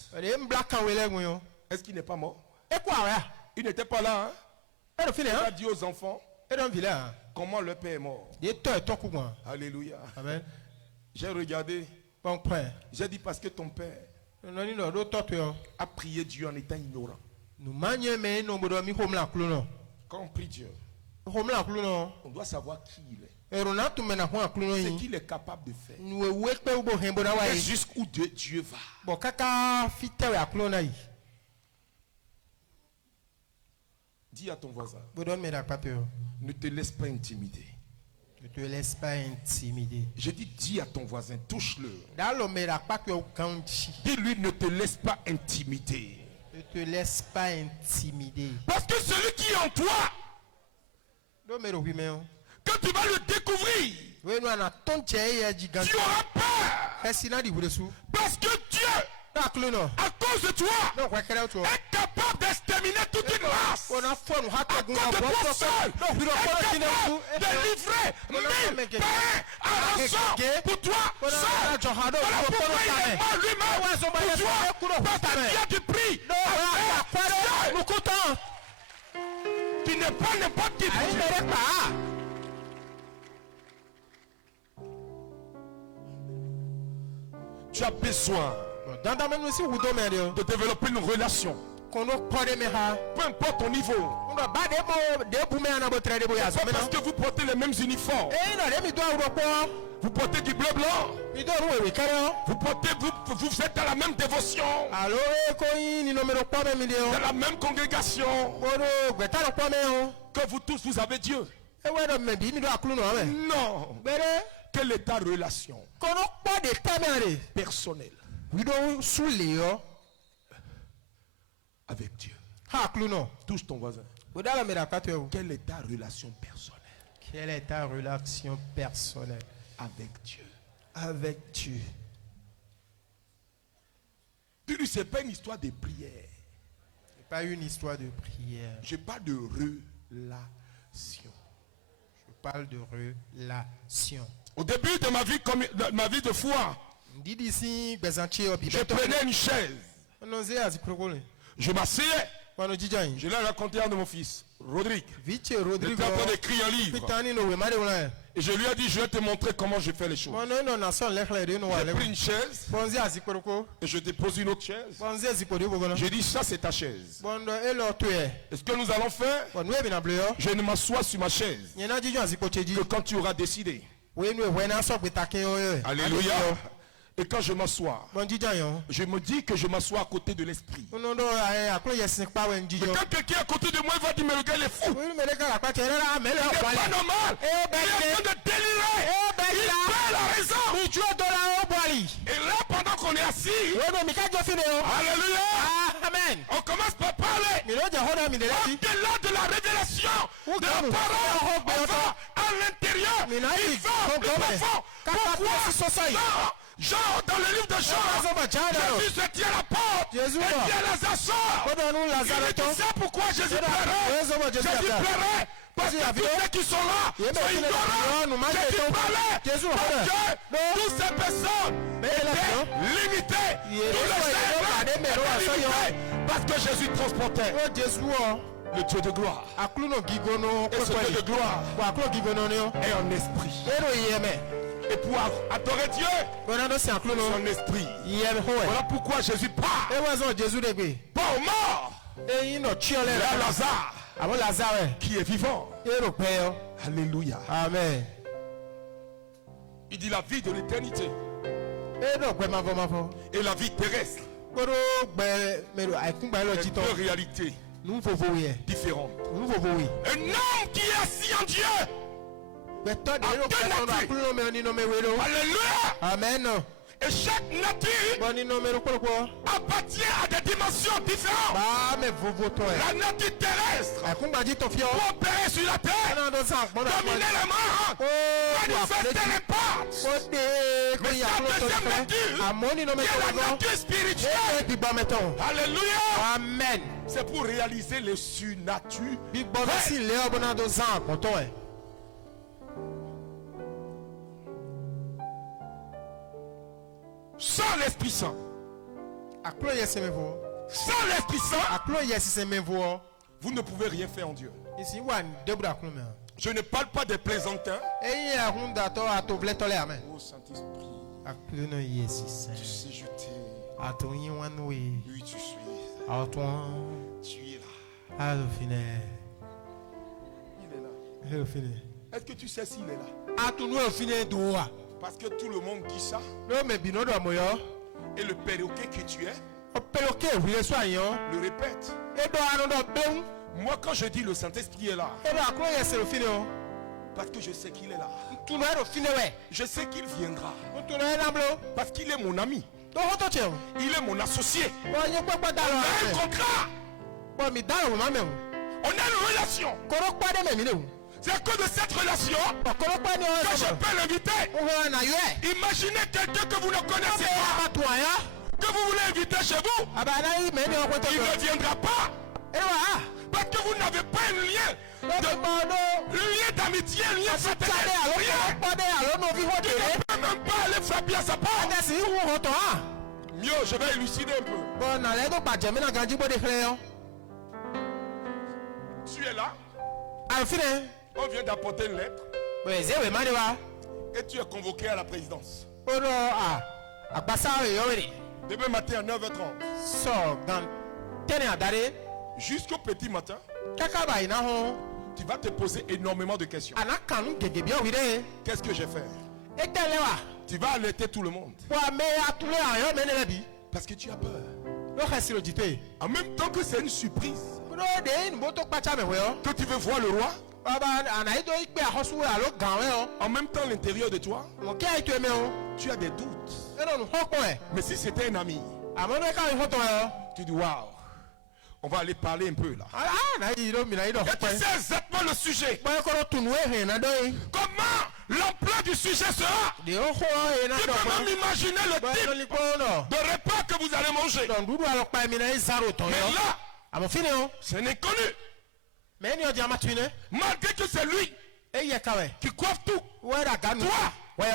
Est-ce qu'il n'est pas mort? Il n'était pas là. Il a dit aux enfants comment le père est mort. Alléluia. J'ai regardé. J'ai dit parce que ton père a prié Dieu en étant ignorant. Quand on prie Dieu, on doit savoir qui il est. Ce qu'il est capable de faire. Et jusqu'où Dieu va. Dis à ton voisin, ne te laisse pas intimider. Ne te laisse pas intimider. Je dis, dis à ton voisin, touche-le. Dis-lui, ne te laisse pas intimider. Ne te laisse pas intimider. Parce que celui qui est en toi, quand tu vas le découvrir, tu auras peur. Parce que Dieu, à cause de toi, est capable d'exterminer toute une race. À cause de toi seul, est capable de livrer 1000 pains à rançon pour toi seul. Voilà pourquoi il est mort lui-même pour toi, parce que tu as du prix à faire. Tu n'es pas n'importe qui. Tu as besoin de développer une relation. Peu importe ton niveau. C'est parce que vous portez les mêmes uniformes. Vous portez du bleu blanc. Vous êtes dans la même dévotion. Dans la même congrégation. Que vous tous vous avez Dieu. Non. Quelle est ta relation personnelle avec Dieu? Touche ton voisin. Quelle est ta relation personnelle? Quelle est ta relation personnelle avec Dieu? Avec Dieu. Ce n'est pas une histoire de prière. C'est pas une histoire de prière. Je parle de relation. Je parle de relation. Au début de ma vie de foi, je prenais une chaise. Je m'asseyais. Je l'ai raconté à un de mon fils, Rodrigue. Il était en train d'écrire un livre. Et je lui ai dit, je vais te montrer comment je fais les choses. J'ai pris une chaise. Et je dépose une autre chaise. J'ai dit, ça c'est ta chaise. Et ce que nous allons faire, je ne m'assois sur ma chaise que quand tu auras décidé. Alléluia. Et quand je m'assois, je me dis que je m'assois à côté de l'esprit. Mais quand quelqu'un à côté de moi va dire, mais le gars il est fou. Il n'est pas normal. Il est en train de délirer. Il perd la raison. Et là, pendant qu'on est assis, alléluia, Amen. On commence par parler. Au-delà de la révélation de la parole, on va à l'intérieur. Il va plus profond. Pourquoi? Jean, dans le livre de Jean, Jésus se tient à la porte. Et dit à Lazare, sort. Il dit ça pourquoi Jésus pleurait. Jésus pleurait. Parce que tous ceux qui sont là sont ignorants. Jésus parlait. Parce que toutes ces personnes étaient limitées. Tous les êtres étaient limités. Parce que Jésus transportait le Dieu de gloire. Et ce Dieu de gloire est en esprit. Et pour adorer Dieu, son esprit. Voilà pourquoi Jésus part. Pas aux morts. Et à Lazare, qui est vivant. Alléluia. Amen. Il dit la vie de l'éternité et la vie terrestre. Deux réalités différentes. Un homme qui est assis en Dieu. Alléluia. Amen. Et chaque nature appartient à des dimensions différentes. La nature terrestre pour opérer sur la terre, dominer les morts, manifester les portes. Mais sa deuxième nature, qui est la nature spirituelle. Alléluia. Amen. C'est pour réaliser le surnaturel. Sans l'Esprit Saint. Sans l'Esprit Saint, vous ne pouvez rien faire en Dieu. Je ne parle pas des plaisantins. Oh Saint-Esprit, tu sais jeter. Oui, tu suis. Tu es là. Il est là. Est-ce que tu sais s'il est là? Parce que tout le monde dit ça. Et le perroquet que tu es le répète. Moi quand je dis le Saint-Esprit est là, parce que je sais qu'il est là. Je sais qu'il viendra. Parce qu'il est mon ami. Il est mon associé. On a un contrat. On a une relation. C'est à cause de cette relation que je peux l'inviter. Imaginez quelqu'un que vous ne connaissez pas, que vous voulez inviter chez vous. Il ne viendra pas. Parce que vous n'avez pas un lien d'amitié, un lien fraternel. Tu ne peux même pas aller frapper à sa porte. Mieux, je vais élucider un peu. Tu es là. On vient d'apporter une lettre. Et tu es convoqué à la présidence. Demain matin à 9h30. Jusqu'au petit matin, tu vas te poser énormément de questions. Qu'est-ce que j'ai fait? Tu vas alerter tout le monde. Parce que tu as peur. En même temps que c'est une surprise. Que tu veux voir le roi. En même temps, à l'intérieur de toi, tu as des doutes. Mais si c'était un ami, tu dis waouh, on va aller parler un peu là. Et tu sais exactement le sujet. Comment l'emploi du sujet sera. Tu peux même imaginer le type de repas que vous allez manger. Mais là, c'est un inconnu. Malgré que c'est lui qui coiffe tout. Toi,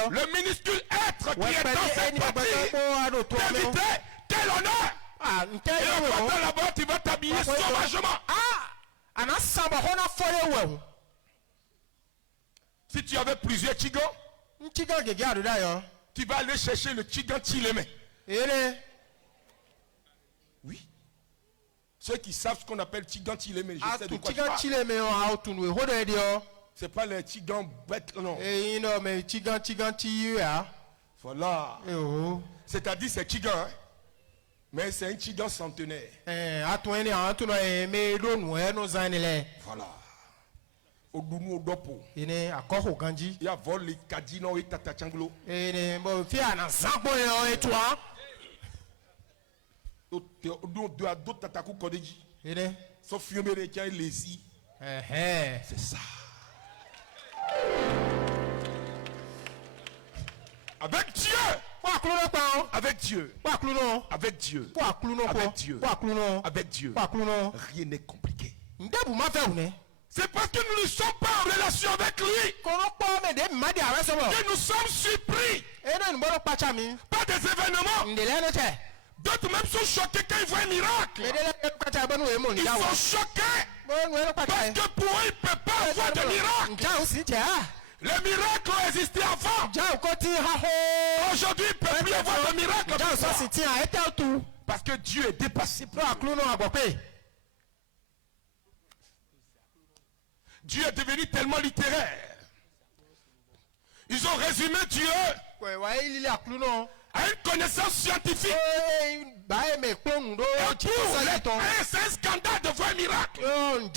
le minuscule être qui est dans cette partie, t'inviter, quel honneur. Et en partant là-bas, tu vas t'habiller sauvagement. Si tu avais plusieurs tigans, tu vas aller chercher le tigan Tilémé. Oui. Ceux qui savent ce qu'on appelle tigan Tilémé, je sais de quoi tu parles. C'est pas les tigans bêtes, non. Voilà. C'est-à-dire c'est tigan, hein? Mais c'est un tigan centenaire. Voilà. Odumu odopo. Il y a vol les kadino et tatachanglo. D'autres tatakou kodeji. Sauf fumé qui a lesi. C'est ça. Avec Dieu, Avec Dieu. Avec Dieu. Avec Dieu. Avec Dieu. Rien n'est compliqué. C'est parce que nous ne sommes pas en relation avec lui que nous sommes surpris par des événements. D'autres même sont choqués quand ils voient un miracle. Ils sont choqués parce que pour eux, ils ne peuvent pas avoir de miracle. Les miracles ont existé avant. Aujourd'hui, il ne peut plus y avoir de miracle. Parce que Dieu est dépassé. Dieu est devenu tellement littéraire. Ils ont résumé Dieu à une connaissance scientifique. C'est un scandale de voir un miracle. Je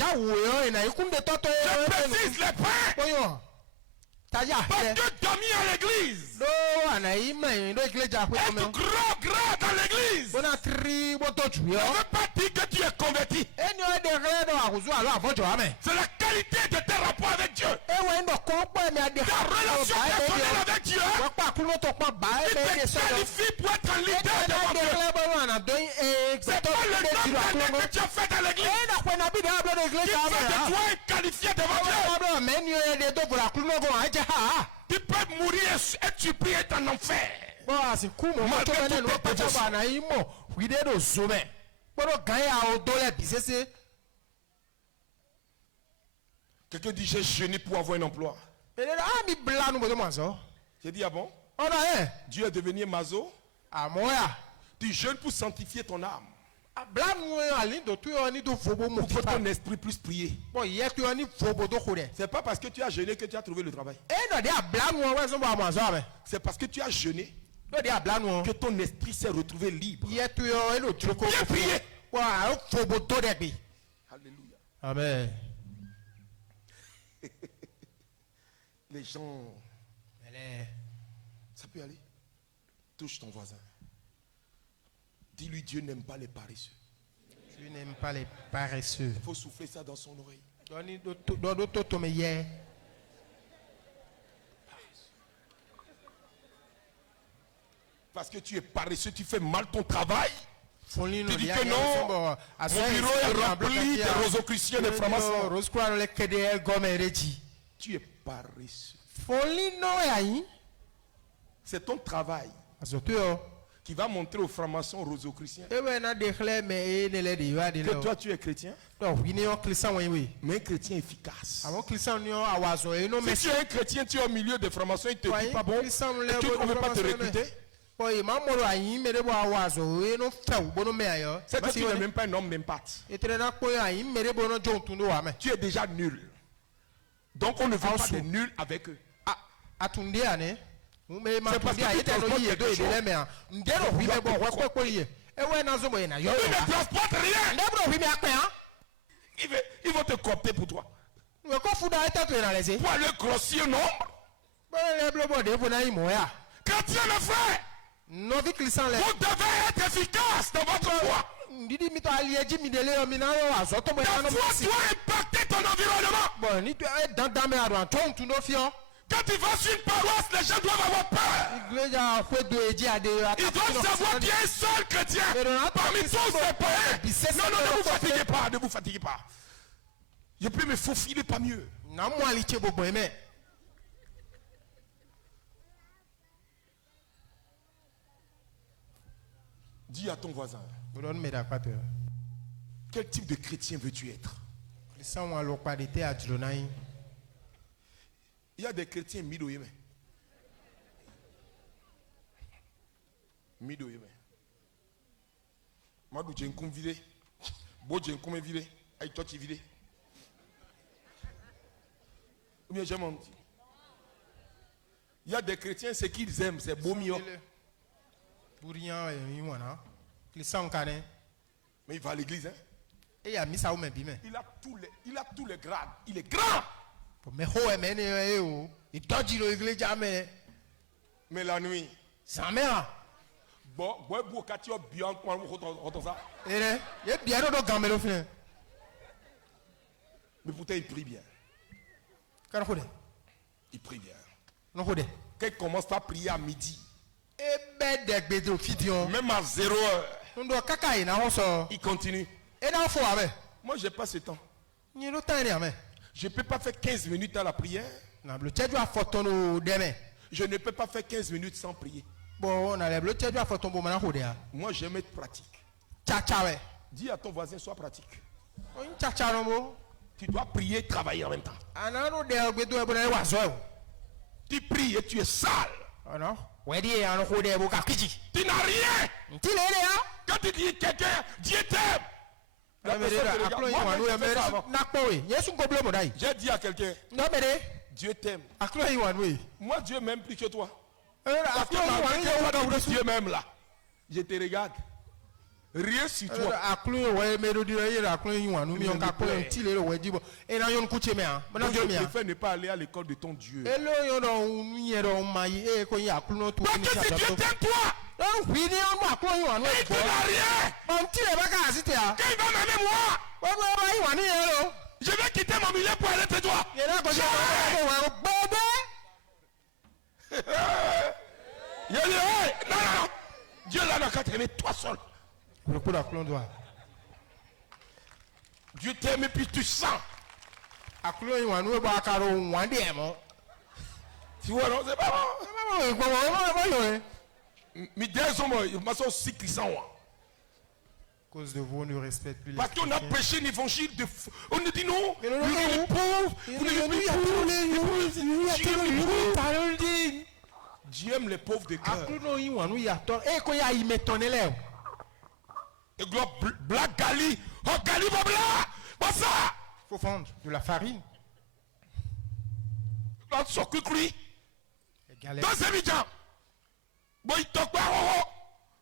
précise les points. Parce que dormir à l'église, être gros dans l'église, ne veut pas dire que tu es converti. C'est la qualité de tes rapports avec Dieu. Ta relation personnelle avec Dieu, il te qualifie pour être un leader devant Dieu. C'est pas le nombre que tu as fait dans l'église qui fait de toi un qualifié devant Dieu. Tu peux mourir et tu peux être en enfer. Quelqu'un dit j'ai jeûné pour avoir un emploi. J'ai dit ah bon? Dieu est devenu mazo. Tu jeûnes pour sanctifier ton âme. Pour que ton esprit puisse prier. C'est pas parce que tu as jeûné que tu as trouvé le travail. C'est parce que tu as jeûné que ton esprit s'est retrouvé libre. Bien prier. Alléluia. Amen. Les gens, ça peut aller. Touche ton voisin. Dis-lui, Dieu n'aime pas les paresseux. Dieu n'aime pas les paresseux. Il faut souffler ça dans son oreille. Parce que tu es paresseux, tu fais mal ton travail. Tu dis que non, mon bureau est rempli de rosicruciens, de francs-maçons. Tu es paresseux. C'est ton travail qui va montrer aux francs-maçons rosicruciens que toi tu es chrétien. Mais un chrétien efficace. Si tu es un chrétien, tu es au milieu des francs-maçons, ils ne te disent pas bon, et tu ne veux pas te recruter. C'est que tu n'es même pas un homme, même pas. Tu es déjà nul. Donc on ne veut pas de nul avec eux. C'est parce que tu transportes quelque chose. Il ne transporte rien. Ils vont te coopter pour toi. Pour aller grossir nombre. Chrétien, le frère, vous devez être efficace dans votre foi. La foi doit impacter ton environnement. Quand tu vas sur une paroisse, les gens doivent avoir peur. Ils doivent savoir qu'il y a un seul chrétien parmi tous ces païens. Non, ne vous fatiguez pas, ne vous fatiguez pas. Je peux me faufiler pas mieux. Dis à ton voisin, quel type de chrétien veux-tu être? Il y a des chrétiens midoyés. Midoyés. Madou j'ai un coup vidé. Bo j'ai un coup vidé. Aïe toi tu vidé. Ou bien j'ai menti. Il y a des chrétiens, ce qu'ils aiment, c'est beau mio. Mais il va à l'église, hein? Il a tous les grades. Il est grand. Mais la nuit, mais pourtant il prie bien. Il prie bien. Quand il commence à prier à midi, Même à 0 heure. Il continue. Moi, je n'ai pas ce temps. Je ne peux pas faire 15 minutes à la prière. Je ne peux pas faire 15 minutes sans prier. Moi, j'aime être pratique. Dis à ton voisin, sois pratique. Tu dois prier et travailler en même temps. Tu pries et tu es sale. Tu n'as rien. Quand tu dis quelqu'un, Dieu t'aime. J'ai dit à quelqu'un, Dieu t'aime. Moi, Dieu m'aime plus que toi. Dieu m'aime là. Je te regarde. Rien sur toi. Dieu préfère ne pas aller à l'école de ton Dieu. Parce que si Dieu t'aime toi, il ne n'a rien. Quand il va m'aimer moi, je vais quitter mon milieu pour aller te toi. Non. Dieu là n'a qu'à t'aimer toi seul. Dieu t'aime et puis tu sens. Tu vois, non, c'est pas bon. Mais des hommes, ils sont aussi Christians. Cause de vous, on ne respecte plus les parce qu'on a prêché l'évangile de... On nous dit non, vous êtes pauvres, vous n'êtes plus pauvres. Dieu aime les pauvres de cœur. Et gloire, black gali, oh gali babla, pas ça. Il faut vendre de la farine. Dans ce cucri, dans ce midjan, bon il toque pas,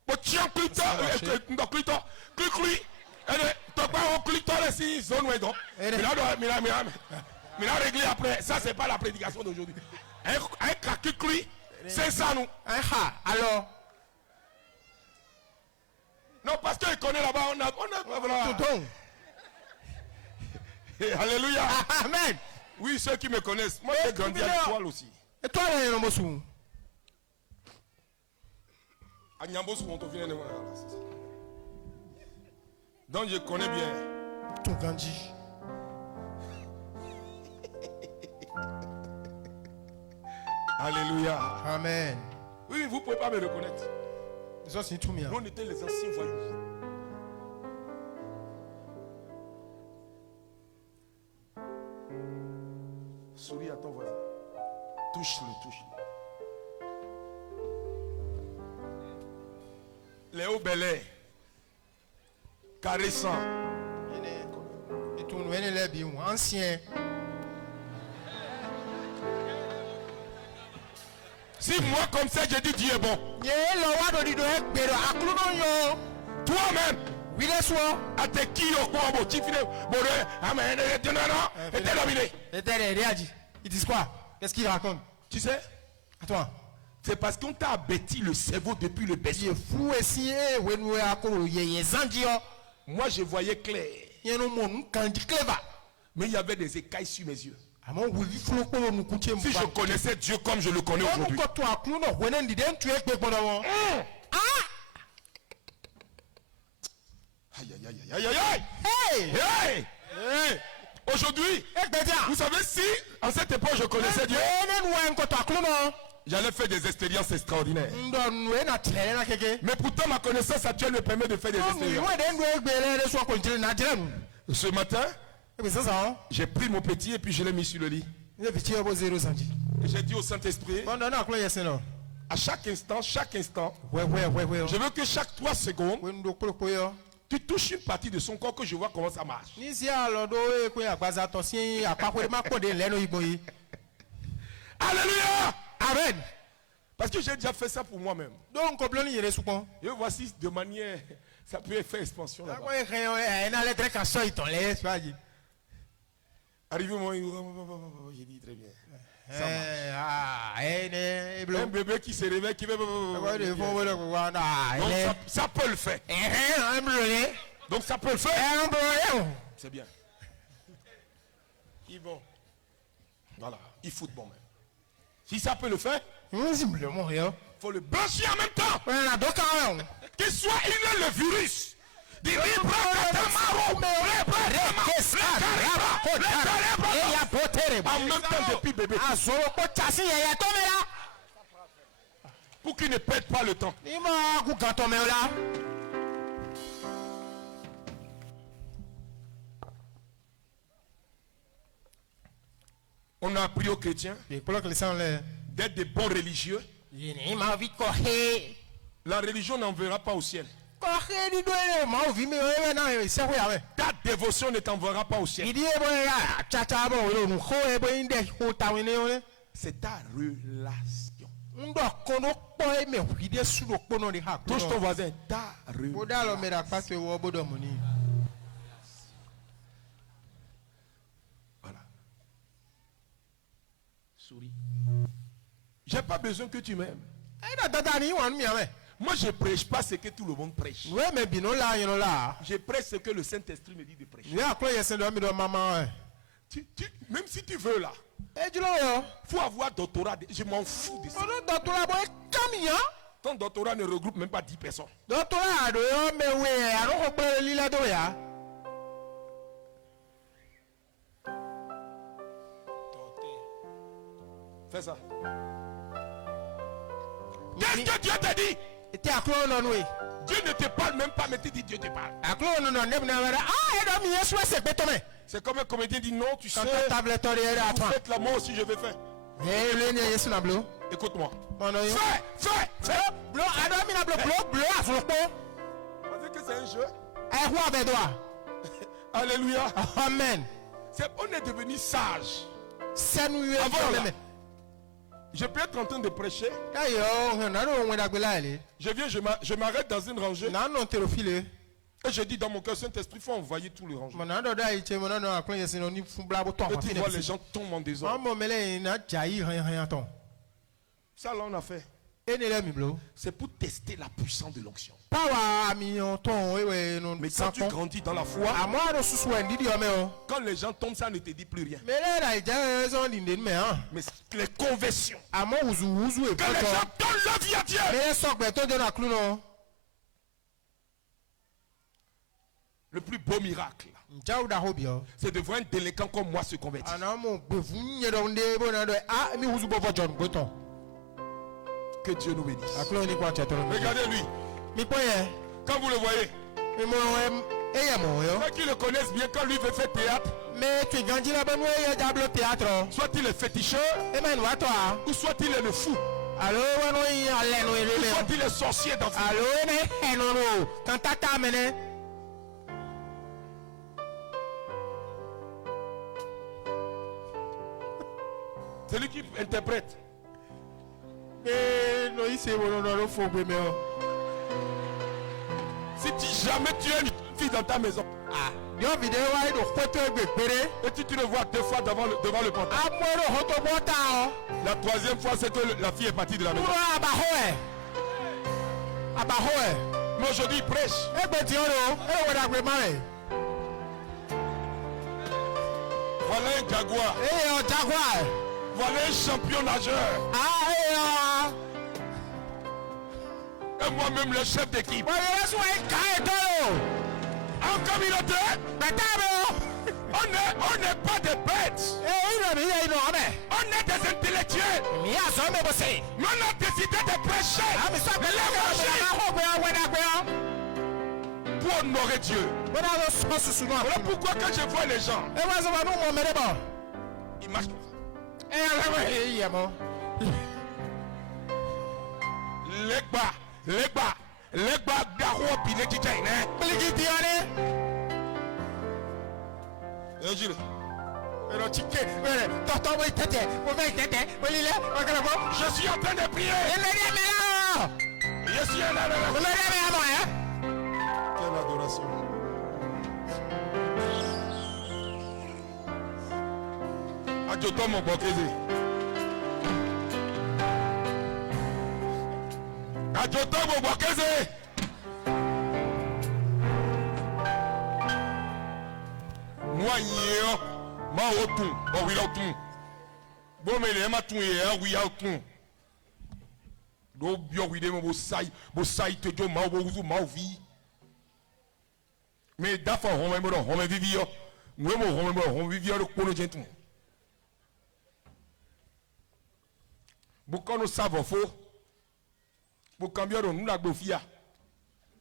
bon tiens clito, cucri, elle toque pas au clito les six zones où est donc. Mais là réglé après, ça c'est pas la prédication d'aujourd'hui. Un cucri, c'est ça nous. Alors. Non, parce qu'il connaît là-bas, on a voilà. Alléluia. Amen. Oui, ceux qui me connaissent. Moi, j'ai grandi à l'étoile aussi. Et toi, là, Yanomosu? À Nyambosu, on te vient de moi. Donc, je connais bien. Ton Gandhi. Alléluia. Amen. Oui, vous ne pouvez pas me reconnaître. Ça, c'est tout bien. Nous, on était les anciens voyous. Souris à ton voisin. Touche-le, touche-le. Léo Bellet. Caressant. Et tout, nous, les bien, ancien. Si moi, comme ça, je dis Dieu est bon. Toi-même. Oui, laisse-moi. À tes qui au combo, tu finis. Amen. Et t'es dominé. Ils disent quoi? Qu'est-ce qu'ils racontent? Tu sais? Attends. C'est parce qu'on t'a abattu le cerveau depuis le berceau. Moi, je voyais clair. Mais il y avait des écailles sur mes yeux. Si je connaissais Dieu comme je le connais aujourd'hui. Aïe, aïe, aïe, aïe, aïe, aïe. Hey. Aujourd'hui, vous savez, si en cette époque je connaissais Dieu, j'allais faire des expériences extraordinaires. Mais pourtant ma connaissance actuelle me permet de faire des expériences. Ce matin, j'ai pris mon petit et puis je l'ai mis sur le lit. Et j'ai dit au Saint-Esprit, à chaque instant, je veux que chaque 3 secondes, tu touches une partie de son corps que je vois comment ça marche. Alléluia. Amen. Parce que j'ai déjà fait ça pour moi-même. Et voici de manière, ça peut faire expansion là-bas. Arrivé-moi, j'ai dit très bien. Ça marche. Un bébé qui se réveille, qui veut. Donc ça peut le faire. Donc ça peut le faire. C'est bien. Ils vont. Voilà, ils foutent bon même. Si ça peut le faire, faut le blanchir en même temps. Hein. Qu'il soit il est le virus. En même temps depuis bébé. Pour qu'il ne perde pas le temps. On a appris aux chrétiens d'être des bons religieux. La religion n'enverra pas au ciel. Ta dévotion ne t'enverra pas au ciel. C'est ta relation. Touche ton voisin. Ta relation. Voilà. Souris. J'ai pas besoin que tu m'aimes. Moi, je ne prêche pas ce que tout le monde prêche. Je prêche ce que le Saint-Esprit me dit de prêcher. Même si tu veux là, il faut avoir doctorat. Je m'en fous de ça. Ton doctorat ne regroupe même pas 10 personnes. Fais ça. Qu'est-ce que Dieu t'a dit? Dieu ne te parle même pas, mais tu dis Dieu te parle. C'est comme un comédien dit non, tu sais. Vous faites là, moi aussi je vais faire. Écoute-moi. Fais. On dit que c'est un jeu. Alléluia. Amen. On est devenu sage. Avant là, je peux être en train de prêcher. Je viens, je m'arrête dans une rangée. Et je dis dans mon cœur, Saint-Esprit, il faut envoyer tout le rangement. Et tu vois, les gens tombent en désordre. Ça, là, on a fait. C'est pour tester la puissance de l'onction. Mais quand tu grandis dans la foi, quand les gens tombent, ça ne te dit plus rien. Mais les conversions, que les gens donnent leur vie à Dieu. Le plus beau miracle, c'est de voir un délinquant comme moi se convertir. Que Dieu nous bénisse. Regardez-lui. Quand vous le voyez, ceux qui le connaissent bien, quand lui veut faire théâtre, soit il est féticheur, ou soit il est le fou, ou soit il est sorcier d'enfant. C'est lui qui interprète. Si jamais tu as une fille dans ta maison, et tu le vois 2 fois devant le portail, la 3e fois c'est que la fille est partie de la maison. Mais aujourd'hui il prêche. Voilà un jaguar. Voilà un champion nageur. Et moi-même le chef d'équipe. En communauté, on n'est pas des bêtes. On est des intellectuels. Mais on a décidé de prêcher pour honorer Dieu. Voilà pourquoi quand je vois les gens, ils marchent comme ça. Legba garo pile chicha ine. Je suis en train de prier. Je suis là. Quelle adoration. Adjoto mon bokeze. Adjoto mon bokeze. Moi yeo ma otun o wi otun. Bo me le ma tun ye wi otun. Do bio wide mo sai te jo ma wo uzu ma vi. Mais dafa home mo do home vivi yo. Mo home mo home vivi yo ko no jentu. Beaucoup nous savons faux. Beaucoup de nous la gbofia.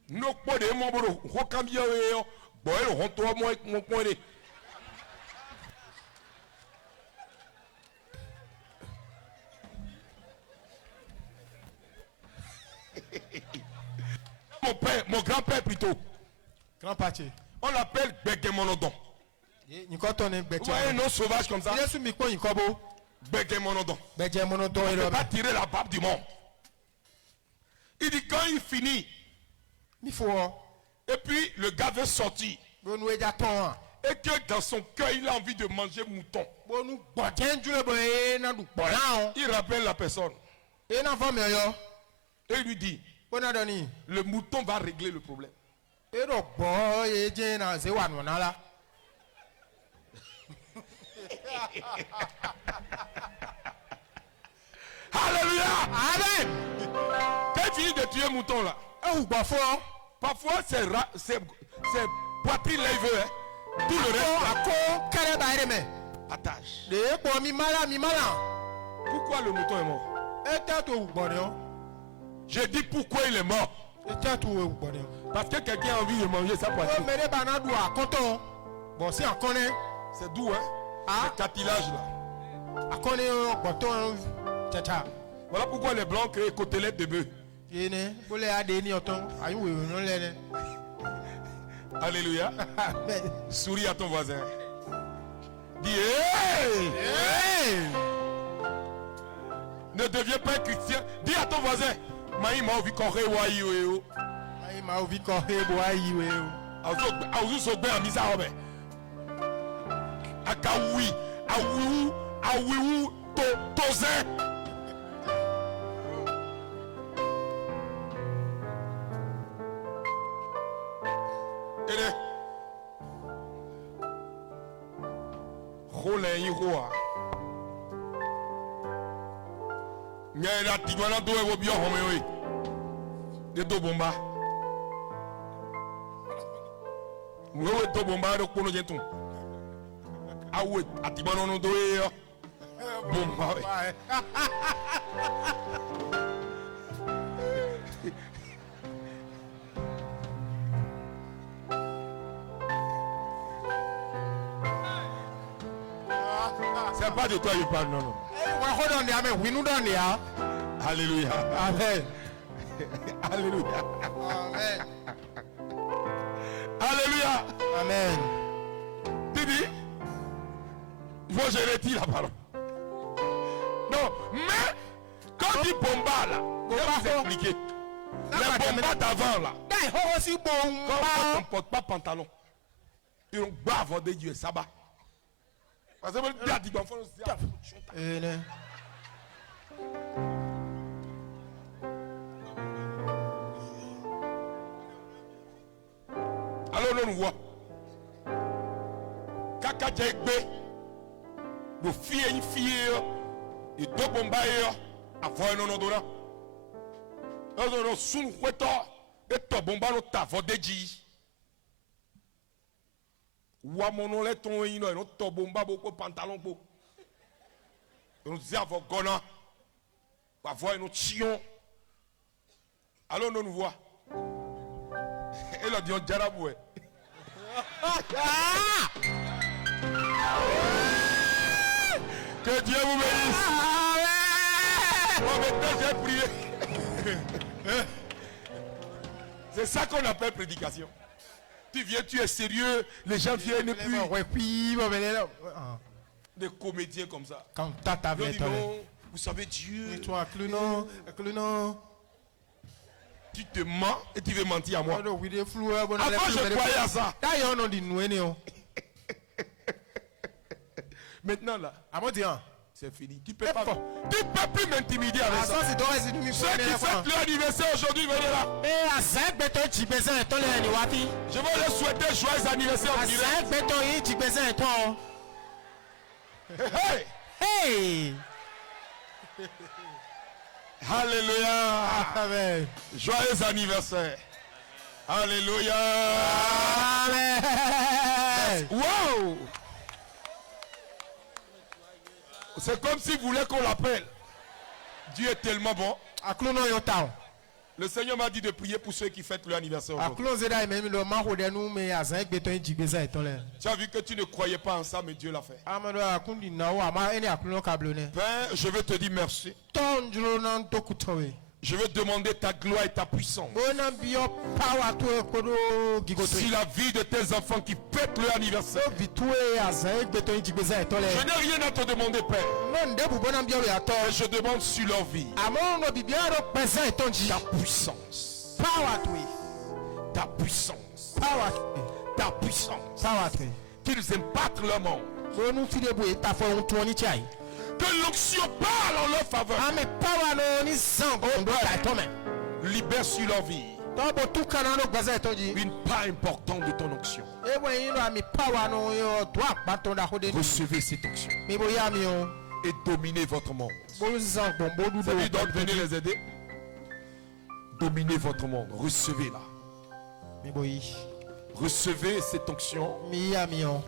Nous pas de mon bro. Ko cambio yo. Boy on to mo mon point. Mon père, mon grand-père plutôt. Grand parti. On l'appelle Begemonodon. Vous voyez nos sauvages comme ça. Begemonodon. On ne peut pas tirer la barbe du monde. Il dit quand il finit. Il faut. Et puis le gars veut sortir. Et que dans son cœur il a envie de manger mouton. Il rappelle la personne. Et il lui dit. Le mouton va régler le problème. Alléluia. Amen. Quand il finit de tuer le mouton là. Parfois c'est poitrine là il veut. Tout le reste. Attache. Pourquoi le mouton est mort? Je dis pourquoi il est mort. Parce que quelqu'un a envie de manger sa poitrine. C'est doux, hein? Le cartilage là. Voilà pourquoi les blancs créent côtelettes de bœuf. Alléluia. Souris à ton voisin. Dis hey! Hey! Ne deviens pas un chrétien. Dis à ton voisin. Maï m'a ouvi coré waïo. Maï m'a ouvi coré waïo. Aouzu sogbe amisa obe. Akawi, awiu tozin. Ele. Rolen yiroa. Nyela tigwana do ewo bio home we. De do bomba. Wewe do bomba do kono jentu. Awe atibana no do yo. Bomba we. C'est pas de toi il parle non. Alléluia. Amen. Alléluia. Amen. Alléluia. Amen. Didi, il faut gérer la parole. Non, mais quand il bomba là, on va vous expliquer. Les bombas d'avant là. Quand on ne porte pas pantalon, ils ont bavard de Dieu, ça va. Parce que le dit qu'on fait alors nous voit kaka jegbe do fie une fille et do bomba avant non dona no sun kweto et to bomba no ta vodeji wa mono le ton yin no to bomba boko pantalon po nous dit avant gona avoir un chion alors nous voit et là dit on jaraboué. Que Dieu vous bénisse. Bon, maintenant j'ai prié. C'est ça qu'on appelle prédication. Tu viens, tu es sérieux, les gens viennent et puis des comédiens comme ça. Quand t'as vous savez Dieu. Tu te mens et tu veux mentir à moi. Avant je croyais à ça. Maintenant là, c'est fini. Tu peux plus m'intimider avec ça. Ceux qui fêtent leur anniversaire aujourd'hui, venez là. Je vais leur souhaiter joyeux anniversaire. Hey! Hey! Alléluia. Amen. Joyeux anniversaire. Alléluia. Amen. Wow. C'est comme s'il voulait qu'on l'appelle. Dieu est tellement bon. Akluno yotao. Le Seigneur m'a dit de prier pour ceux qui fêtent leur anniversaire aujourd'hui. Akluno zeda imemi lo ma hode nu me azan egbeto jibeza etole. Tu as vu que tu ne croyais pas en ça, mais Dieu l'a fait. Amado akundi na wa ma eni akluno kablone. Père, je veux te dire merci. Tonjuro nan tokutowe. Je veux demander ta gloire et ta puissance. Bona bio power to ekodo gigoto. Si la vie de tes enfants qui fêtent leur anniversaire. Vitue azan egbeto jibeza etole. Je n'ai rien à te demander, Père. Non ndebu bona bio ya to. Mais je demande sur leur vie. Amono bibiaro pesa etonji. Ta puissance. Power to it. Ta puissance. Power to it. Ta puissance. Power to it. Qu'ils impactent leur monde. Bonu fide boy ta fo un toni chai. Que l'onction parle en leur faveur. Ame power no ni zango ndo ta tome. Libère sur leur vie Tobo tu kanano gbaza etonji. une part importante de ton onction. Ewe yino ami power no yo doa batonda hode ni. Recevez cette onction Mi boya mi o. et dominez votre monde. Bonu zango bodu C'est lui do. donc venez les aider. Dominez votre monde. Recevez-la. Mi boyi. Recevez cette onction. Mi ya mi o.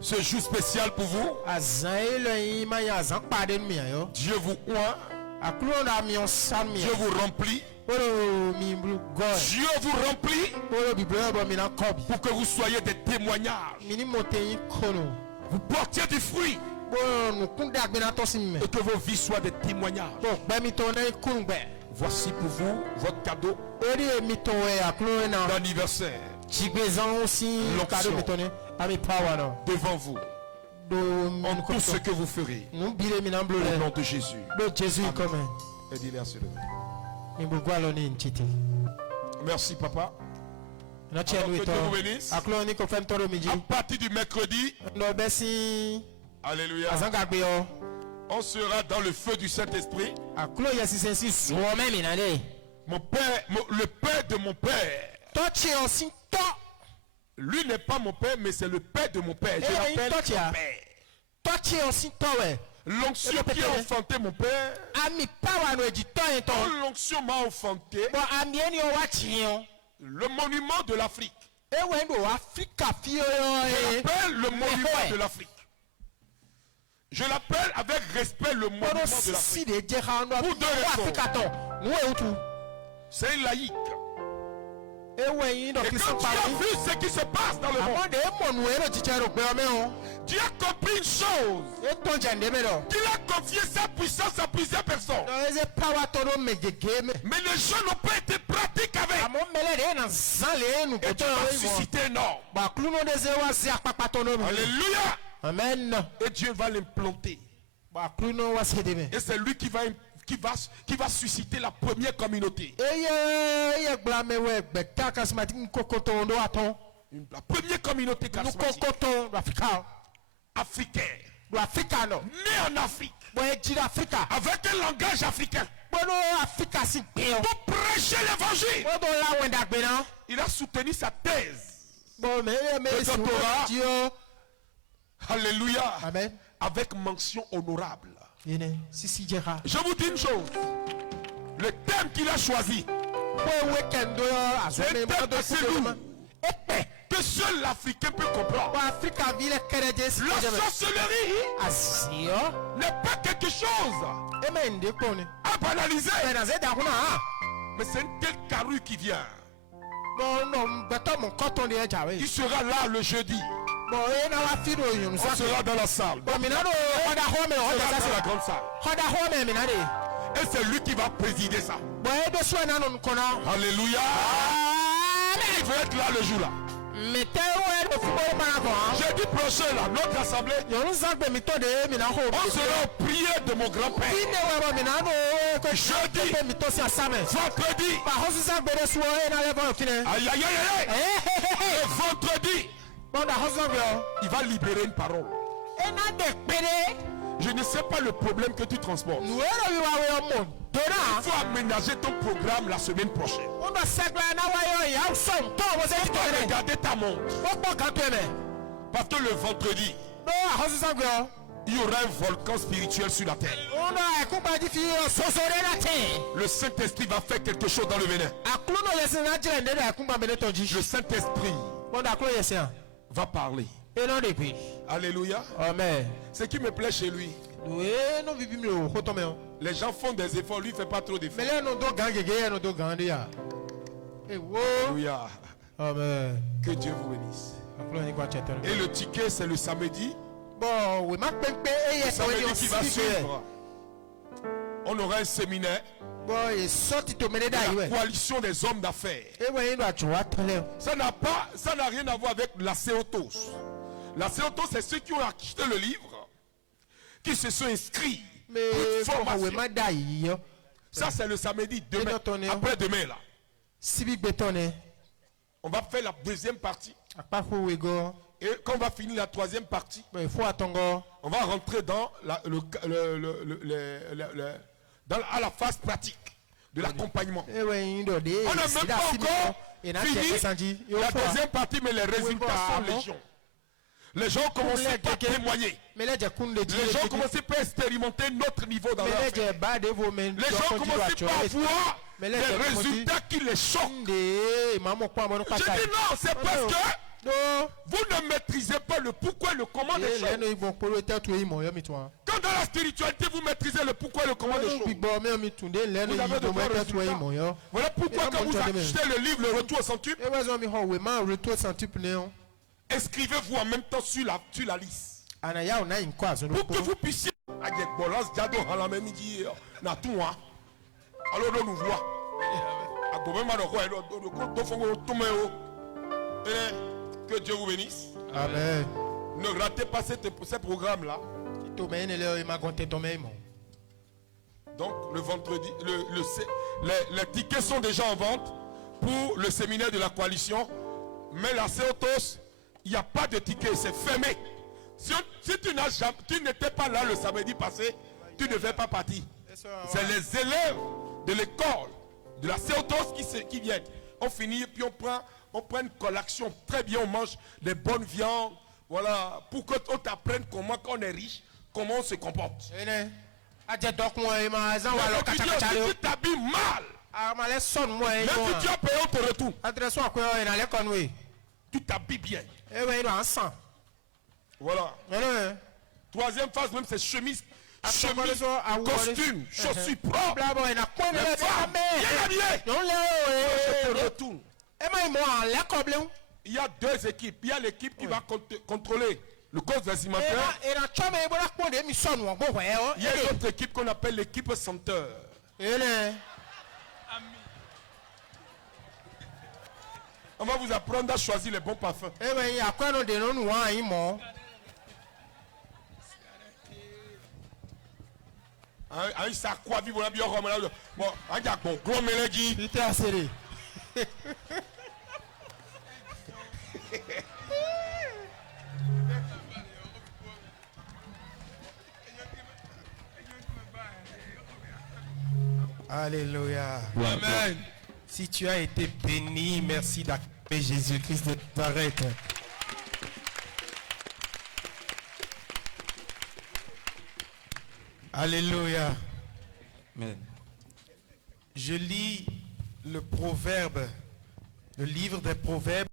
Ce jour spécial pour vous. Azan ele ima ya azan pade mi yo. Dieu vous oint. Akluno na mi on san mi. Dieu vous remplit. Bolo mi blu god. Dieu vous remplit Bolo biblo bo mi na kobi. pour que vous soyez des témoignages. Mini moteyi kono. Vous portiez du fruit Bolo nu kunda agbena to si mi. et que vos vies soient des témoignages. Bo gbe mi to na kungbe. Voici pour vous votre cadeau Eri mi to we akluno na. d'anniversaire Jigbezan aussi cadeau mi to ne. Ami power no. devant vous. Do En tout ce que vous ferez. nous bile mi na blo Au le. nom de Jésus. Do Jésus comme. Et dis merci. Mi bu gwalo ni nchiti. Merci papa. Na che Alors nu que to. Dieu vous bénisse. Akluno ni ko fem toro mi ji. À partir du mercredi, No besi alléluia, azanga gbe yo. on sera dans le feu du Saint-Esprit. Akluno yesi sensi so me mi na le. Mon père, le père de mon père, To che o sin to. lui n'est pas mon père, mais c'est le père de mon père. Je Eh, l'appelle toi, tu as- mon père. To che o sin to we. L'onction Eh, qui a père. enfanté mon père, Ami power no eji to en to. quand l'onction m'a enfanté, Bo ami eni o wa chi yo. le monument de l'Afrique. Ewe ndo Africa fi yo Je eh. l'appelle le monument ouais. de l'Afrique. Je l'appelle avec respect le monument Bono de l'Afrique. si de je ha ndo. Pour deux raisons. Africa to. Nu e utu. C'est un laïc. Ewe yin do Et ki quand so tu pa as wi. vu ce qui se passe dans le monde, Amon de mo nu e no chiche ro gbe o me o. tu as compris une chose. E to je nde me do. qu'il a confié sa puissance à plusieurs personnes. No eze power to no me je game. Mais les gens n'ont pas été pratiques avec. Amon mele de na zan le nu ko Et to tu vas yo. susciter énorme. Ba kluno de ze wa si apapa to no me. Alléluia. Amen. Et Dieu va l'implanter. Ba kluno wa se de me. Et c'est lui qui va susciter la première communauté. Eye glame we gbeta charismatique nkokoto ndo aton. La première communauté charismatique Nkokoto do Africa. africaine. Do Africa no. Née en Afrique. Bo e jira Africa. Avec un langage africain. Bono Africa si pe o. Pour prêcher l'évangile. Bo do la wenda gbe na. Il a soutenu sa thèse. Bo me Le si doctorat. Dieu. Alléluia. Amen. Avec mention honorable. Yene sisi jera. Je vous dis une chose. Le thème qu'il a choisi, Bo weekend do azome mo do c'est si lourd. ma. Epe. que seul l'Africain peut comprendre. Bo Africa vile kereje si La jeme. sorcellerie Asio. n'est pas quelque chose E me nde ko ni. à banaliser. E na ze da kuna ha. Mais c'est une telle carrure qui vient. Bo no beto mo koton de jawe. Il sera là le jeudi. Bo e na wa firo yun On sa. sera dans la salle. Bo mi na do hoda home On hoda sera sa dans la se. grande salle. Hoda home mi na de. Et c'est lui qui va présider ça. Bo e do so na no kona. Alléluia. Il veut être là le jour là. Mi te we do fubo ma ko. Jeudi prochain là, notre assemblée, Yon zagbe mi to de mi na ho. on sera au prière de mon grand-père. Ine we bo mi na no ko Jeudi, mi to si asame. vendredi, Ba ho zagbe de so e na level kine. aïe aïe aïe aïe. Et vendredi, Bon da ho zagbe o. il va libérer une parole. E na de pere. Je ne sais pas le problème que tu transportes. Nu e ro wi wa we o mo. Il Dona. faut aménager ton programme la semaine prochaine. On do sagla na wa yo ya so to wo se Tu to dois re. regarder ta montre. O po kan to me. Parce que le vendredi, No a ho zagbe o. il y aura un volcan spirituel sur la terre. O Le Saint-Esprit va faire quelque chose dans le Bénin. Le Saint-Esprit va parler. Alléluia. Amen. Ce qui me plaît chez lui, les gens font des efforts, lui ne fait pas trop d'efforts. Alléluia. Amen. Que Dieu vous bénisse. Et le ticket, c'est le samedi. Le samedi qui va suivre, on aura un séminaire. La coalition des hommes d'affaires. Ça n'a rien à voir avec la Céotos. La Céotos, c'est ceux qui ont acheté le livre, qui se sont inscrits. Ça, c'est le samedi, demain, après-demain, là. On va faire la deuxième partie. Et quand on va finir la troisième partie, on va rentrer dans à la phase pratique de l'accompagnement. On n'a même pas encore fini la deuxième partie, mais les résultats sont légion. Les gens commencent par témoigner. Les gens commencent par expérimenter notre niveau dans leur vie. Les gens commencent par voir les résultats qui les choquent. Je dis non, c'est parce que vous ne maîtrisez pas le pourquoi et le comment des choses. Quand dans la spiritualité vous maîtrisez le pourquoi et le comment des choses, vous avez de bons résultats. Voilà pourquoi quand vous achetez le livre Le Retour au centuple, inscrivez-vous en même temps sur la liste. Pour que vous puissiez. Alors nous voit. Que Dieu vous bénisse. Amen. Ne ratez pas ce programme-là. Donc le vendredi, les tickets sont déjà en vente pour le séminaire de la coalition. Mais la Céotos, il n'y a pas de ticket, c'est fermé. Si tu n'étais pas là le samedi passé, tu ne fais pas partie. C'est les élèves de l'école de la Céotos qui viennent. On finit puis on prend une collation très bien, on mange des bonnes viandes. Voilà, pour qu'on t'apprenne comment on est riche, comment on se comporte. Si tu t'habilles mal, même si tu as payé, on te retourne. Tu t'habilles bien. Voilà. Troisième phase, même c'est chemise, costume, chaussures propres. Les femmes, bien habillées. Je te retourne. Il y a deux équipes. Il y a l'équipe qui va contrôler le code vestimentaire. Il y a une autre équipe qu'on appelle l'équipe senteur. On va vous apprendre à choisir les bons parfums. Alléluia. Amen. Si tu as été béni, merci d'accueillir Jésus-Christ de Nazareth. Alléluia. Amen. Je lis le proverbe, le livre des proverbes.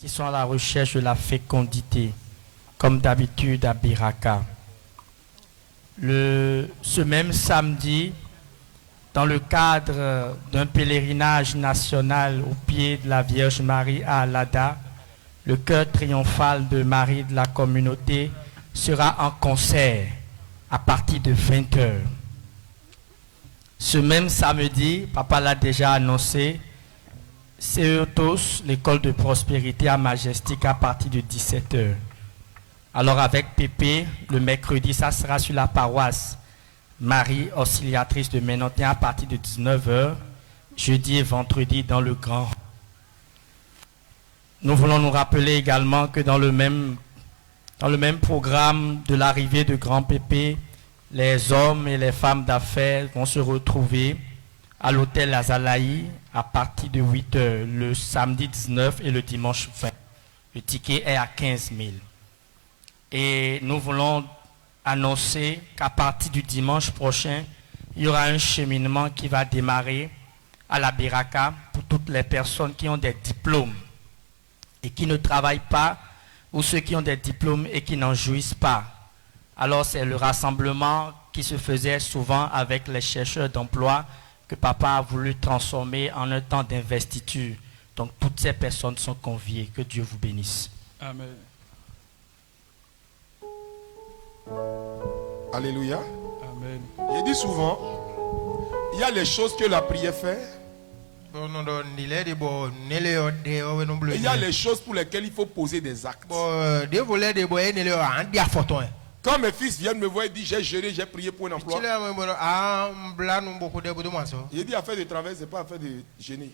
qui sont à la recherche de la fécondité, comme d'habitude à Biraka. Ce même samedi, dans le cadre d'un pèlerinage national au pied de la Vierge Marie à Alada, le chœur triomphal de Marie de la communauté sera en concert à partir de 20h. Ce même samedi, papa l'a déjà annoncé, CETOS, l'école de prospérité à Majestic à partir de 17h. Alors avec Pépé, le mercredi, ça sera sur la paroisse Marie Auxiliatrice de Ménontin à partir de 19h, jeudi et vendredi dans le Grand. Nous voulons nous rappeler également que dans le même programme de l'arrivée de Grand Pépé, les hommes et les femmes d'affaires vont se retrouver à l'hôtel Azalaï à partir de 8h, le samedi 19 et le dimanche 20. Le ticket est à 15 000. Et nous voulons annoncer qu'à partir du dimanche prochain, il y aura un cheminement qui va démarrer à la Biraka pour toutes les personnes qui ont des diplômes et qui ne travaillent pas, ou ceux qui ont des diplômes et qui n'en jouissent pas. Alors c'est le rassemblement qui se faisait souvent avec les chercheurs d'emploi que papa a voulu transformer en un temps d'investiture. Donc toutes ces personnes sont conviées. Que Dieu vous bénisse. Amen. Alléluia. Amen. Je dis souvent, il y a les choses que la prière fait. Et il y a les choses pour lesquelles il faut poser des actes. Quand mes fils viennent me voir et disent j'ai jeûné, j'ai prié pour un emploi. J'ai dit affaire de travail, ce n'est pas affaire de jeûner.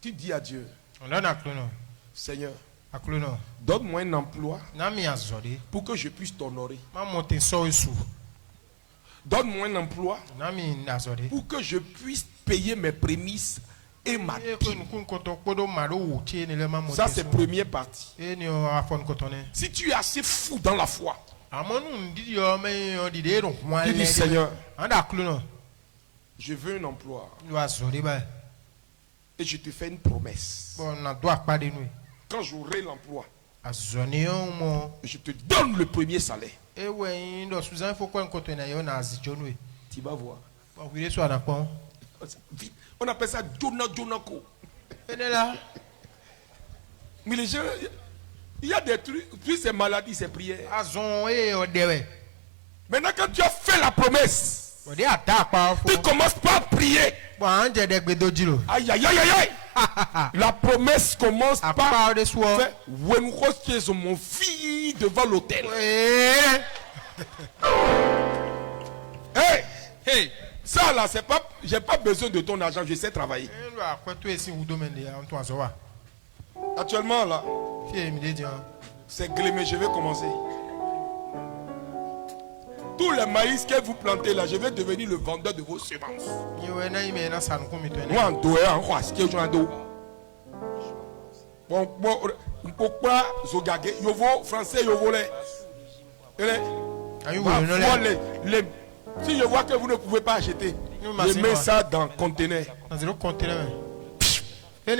Tu dis à Dieu, Seigneur, donne-moi un emploi pour que je puisse t'honorer. Donne-moi un emploi pour que je puisse payer mes prémices et ma dîme. Ça, c'est la première partie. Si tu es assez fou dans la foi, tu dis Seigneur, je veux un emploi. Et je te fais une promesse. Quand j'aurai l'emploi, je te donne le premier salaire. Tu vas voir. On appelle ça Jonako. Mais les gens, il y a des trucs, puis c'est maladie, c'est prière. Maintenant, quand tu as fait la promesse, tu commences pas à prier. Aïe, aïe, aïe, aïe. La promesse commence par faire mon fils devant l'autel. Hey, hey, ça là, c'est pas, j'ai pas besoin de ton argent, je sais travailler. Actuellement là, c'est glémé, je vais commencer. Tous les maïs que vous plantez là, je vais devenir le vendeur de vos semences. Moi, en doé, en roi, ce que je en pourquoi Zogage, Yovo, français, Yovo, si je vois que vous ne pouvez pas acheter, je mets ça dans le conteneur. Dans le conteneur. Je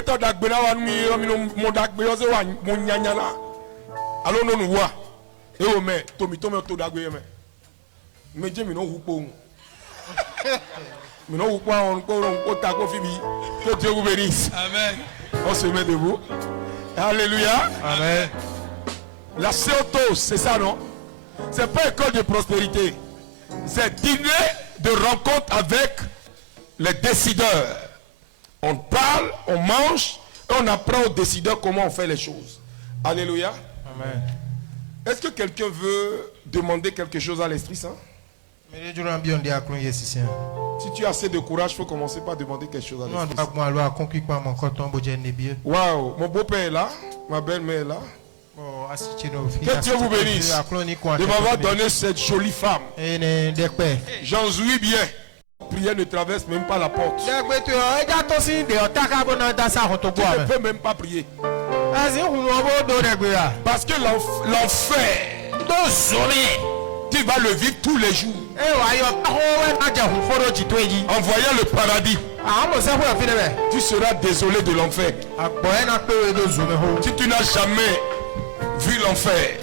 t'ai dit mon dagbe yo se wa mon nyanya la alors non nous wa et o me tomi to dagbe me me je mi no hupo mi no hupo on ko ta ko fi bi que Dieu vous bénisse. Amen. On se met debout. Alléluia. Amen. La CETOS, c'est ça non? C'est pas école de prospérité. C'est dîner de rencontre avec les décideurs. On parle, on mange, et on apprend aux décideurs comment on fait les choses. Alléluia. Amen. Est-ce que quelqu'un veut demander quelque chose à l'Esprit Saint? Si tu as assez de courage, il faut commencer par demander quelque chose à l'Esprit Saint. Waouh, mon beau-père est là, ma belle-mère est là. Que Dieu vous bénisse de m'avoir donné cette jolie femme. J'en jouis bien. Prière ne traverse même pas la porte. Tu ne peux même pas prier. Parce que l'enfer Tu vas le vivre tous les jours. Eh, why you En voyant le paradis, tu seras désolé de l'enfer. Si tu n'as jamais vu l'enfer,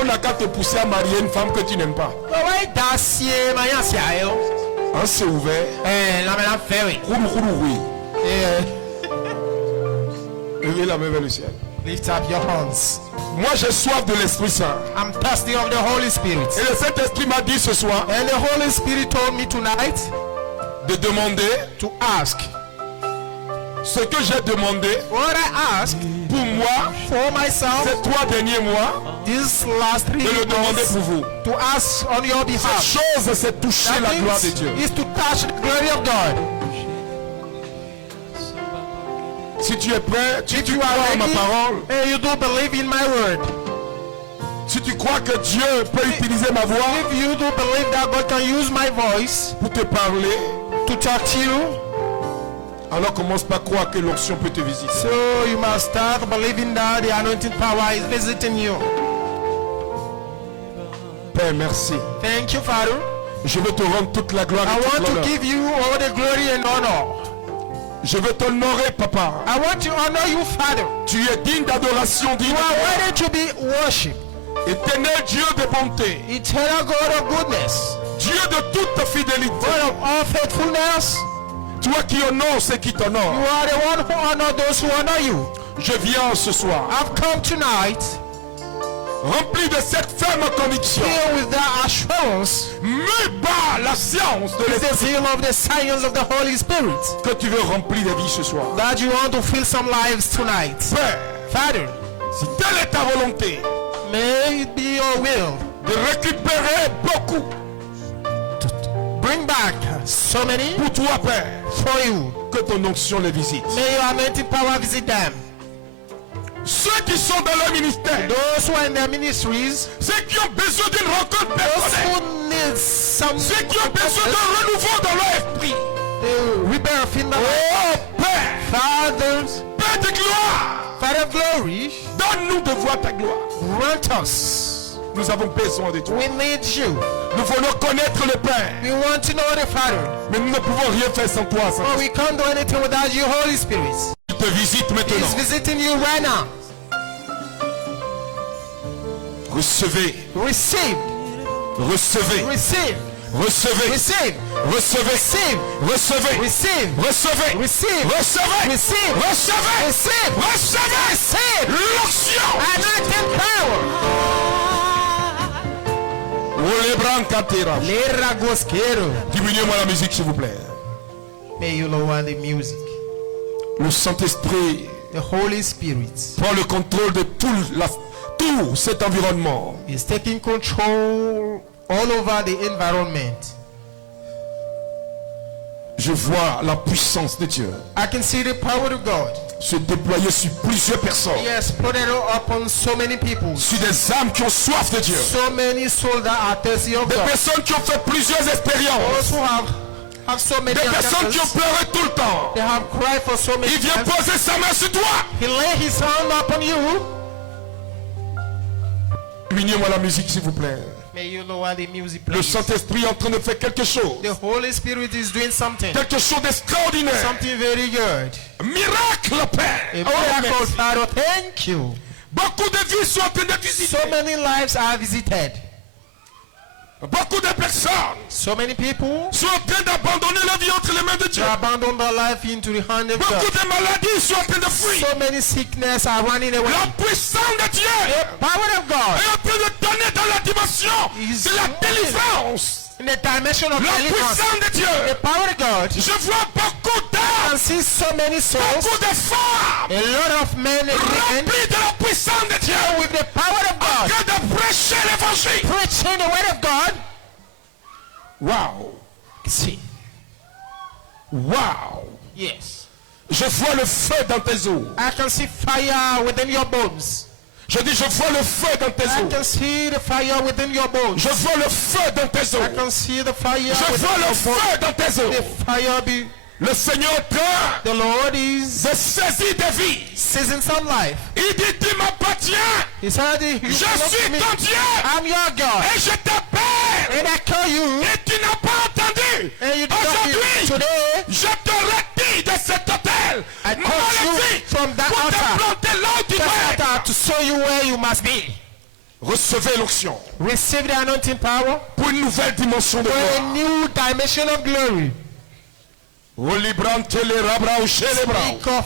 on n'a qu'à te pousser à marier une femme que tu n'aimes pas. On s'est ouvert. Levez la main vers le ciel. Lift up your hands. Moi j'ai soif de l'Esprit Saint. I'm thirsty of the Holy Spirit. Et le Saint-Esprit m'a dit ce soir And the Holy Spirit told me tonight de demander to ask ce que j'ai demandé what I ask pour moi for myself ces 3 derniers mois, these last 3 de le demander months, pour vous. to ask on your Cette behalf. chose, c'est toucher That la gloire de means Dieu. is to touch the glory of God. Si tu es prêt, si tu You crois are en ma ready parole, and you do believe in my word. si tu crois que Dieu peut utiliser ma voix If you do believe that God can use my voice pour te parler, to talk to you, alors commence par croire que l'onction peut te visiter. so you must start believing that the anointing power is visiting you. Père, merci. Thank you, Father. Je veux te rendre toute la gloire I et toute want to l'honneur. give you all the glory and honor. Je veux t'honorer, Papa. I want to honor you, Father. Tu es digne d'adoration, digne You de are gloire. worthy to be worshipped. Éternel Dieu de bonté, Eternal God of goodness, Dieu de toute fidélité, God of all faithfulness. toi qui honores ceux qui You t'honorent. are the one who honor those who honor you. Je viens ce soir, I've come tonight rempli de cette ferme conviction, here with the assurance, mû par la science de with the l'Esprit, zeal of the science of the Holy Spirit, que tu veux remplir des vies ce soir. that you want to fill some lives tonight. Père, Father, si telle est ta volonté, may it be your will de récupérer beaucoup to bring back so many pour toi, Père, for you. que ton onction les visite. May your anointing power visit them. Ceux qui sont dans leur ministère, Those who are in their ministries, ceux qui ont besoin d'une rencontre those personnelle, who need some ceux qui ont besoin d'un renouveau dans leur esprit. rebirth in the Oh Père, Fathers, Père de gloire, Father of glory, donne-nous de voir ta gloire. grant us. Nous avons besoin de toi. We need you. Nous voulons connaître le Père, We want to know the Father. mais nous ne pouvons rien faire sans toi. Sans But we can't do anything without you, Holy Spirit. Il te visite He's maintenant. visiting you right now. Recevez, Receive, recevez, receive, recevez, receive, recevez, receive, recevez, receive, recevez, receive, recevez, receive, recevez, receive, recevez receive. l'onction. Anointing power. Ole branca tira. Lera gosquero. Diminuez-moi la musique s'il vous plaît. May you lower the music. Le Saint-Esprit The Holy Spirit prend le contrôle de tout cet environnement. is taking control all over the environment. Je vois la puissance de Dieu I can see the power of God. se déployer sur plusieurs personnes, He has put it upon so many people. sur des âmes qui ont soif de Dieu, So many souls that are thirsty of des God. personnes qui ont fait plusieurs expériences, Those who have so many des personnes qui ont encounters, pleuré tout le temps. they have cried for so many Il vient times. poser sa main sur toi. He lay his hand upon you. Diminuez-moi la musique s'il vous plaît. May you lower the music, Le please. Saint-Esprit est en train de faire quelque chose. The Holy Spirit is doing something. Quelque chose d'extraordinaire. Something very good. Miracle, Père. A Oh, miracle, merci. Father. Thank you. Beaucoup de vies sont en train de visiter. So many lives are visited. Beaucoup de personnes So many people sont en train d'abandonner leur vie entre les mains de Dieu. abandon their life into the hand of Beaucoup God. de maladies sont en train de fuir. So many sickness are running away. La puissance de Dieu The power of God est en train de donner dans la dimension de la délivrance. in the dimension of La deliverance. puissance de Dieu. The power of God. Je vois beaucoup I d'âmes, see so many souls. beaucoup de femmes A lot of men and women remplies de la puissance de Dieu. with the power of God Que de prêcher l'évangile. preaching the word of God. Wow. See. Wow. Yes. Je vois le feu dans tes os. I can see fire within your bones. Je dis, je vois le feu dans tes I os. can see the fire within your bones. Je vois le feu dans tes os. I can see the fire Je within vois le your bones. feu dans tes os. The fire be Le Seigneur The Lord is de saisir des vies. seizing some life. Il dit, tu m'appartiens. He said, you Je belong suis to me. ton Dieu. I'm your God. Et je t'appelle. And I call you. Et tu n'as pas entendu. And you did not hear. Aujourd'hui, Today, je te retire de cet hôtel. I called you from that pour te altar. planter là où tu Just dois être. altar to show you where you must be. Recevez l'onction Receive the anointing power pour une nouvelle dimension de for a gloire. new dimension of glory. Olibrante le rabra ou chez les bras. Speak of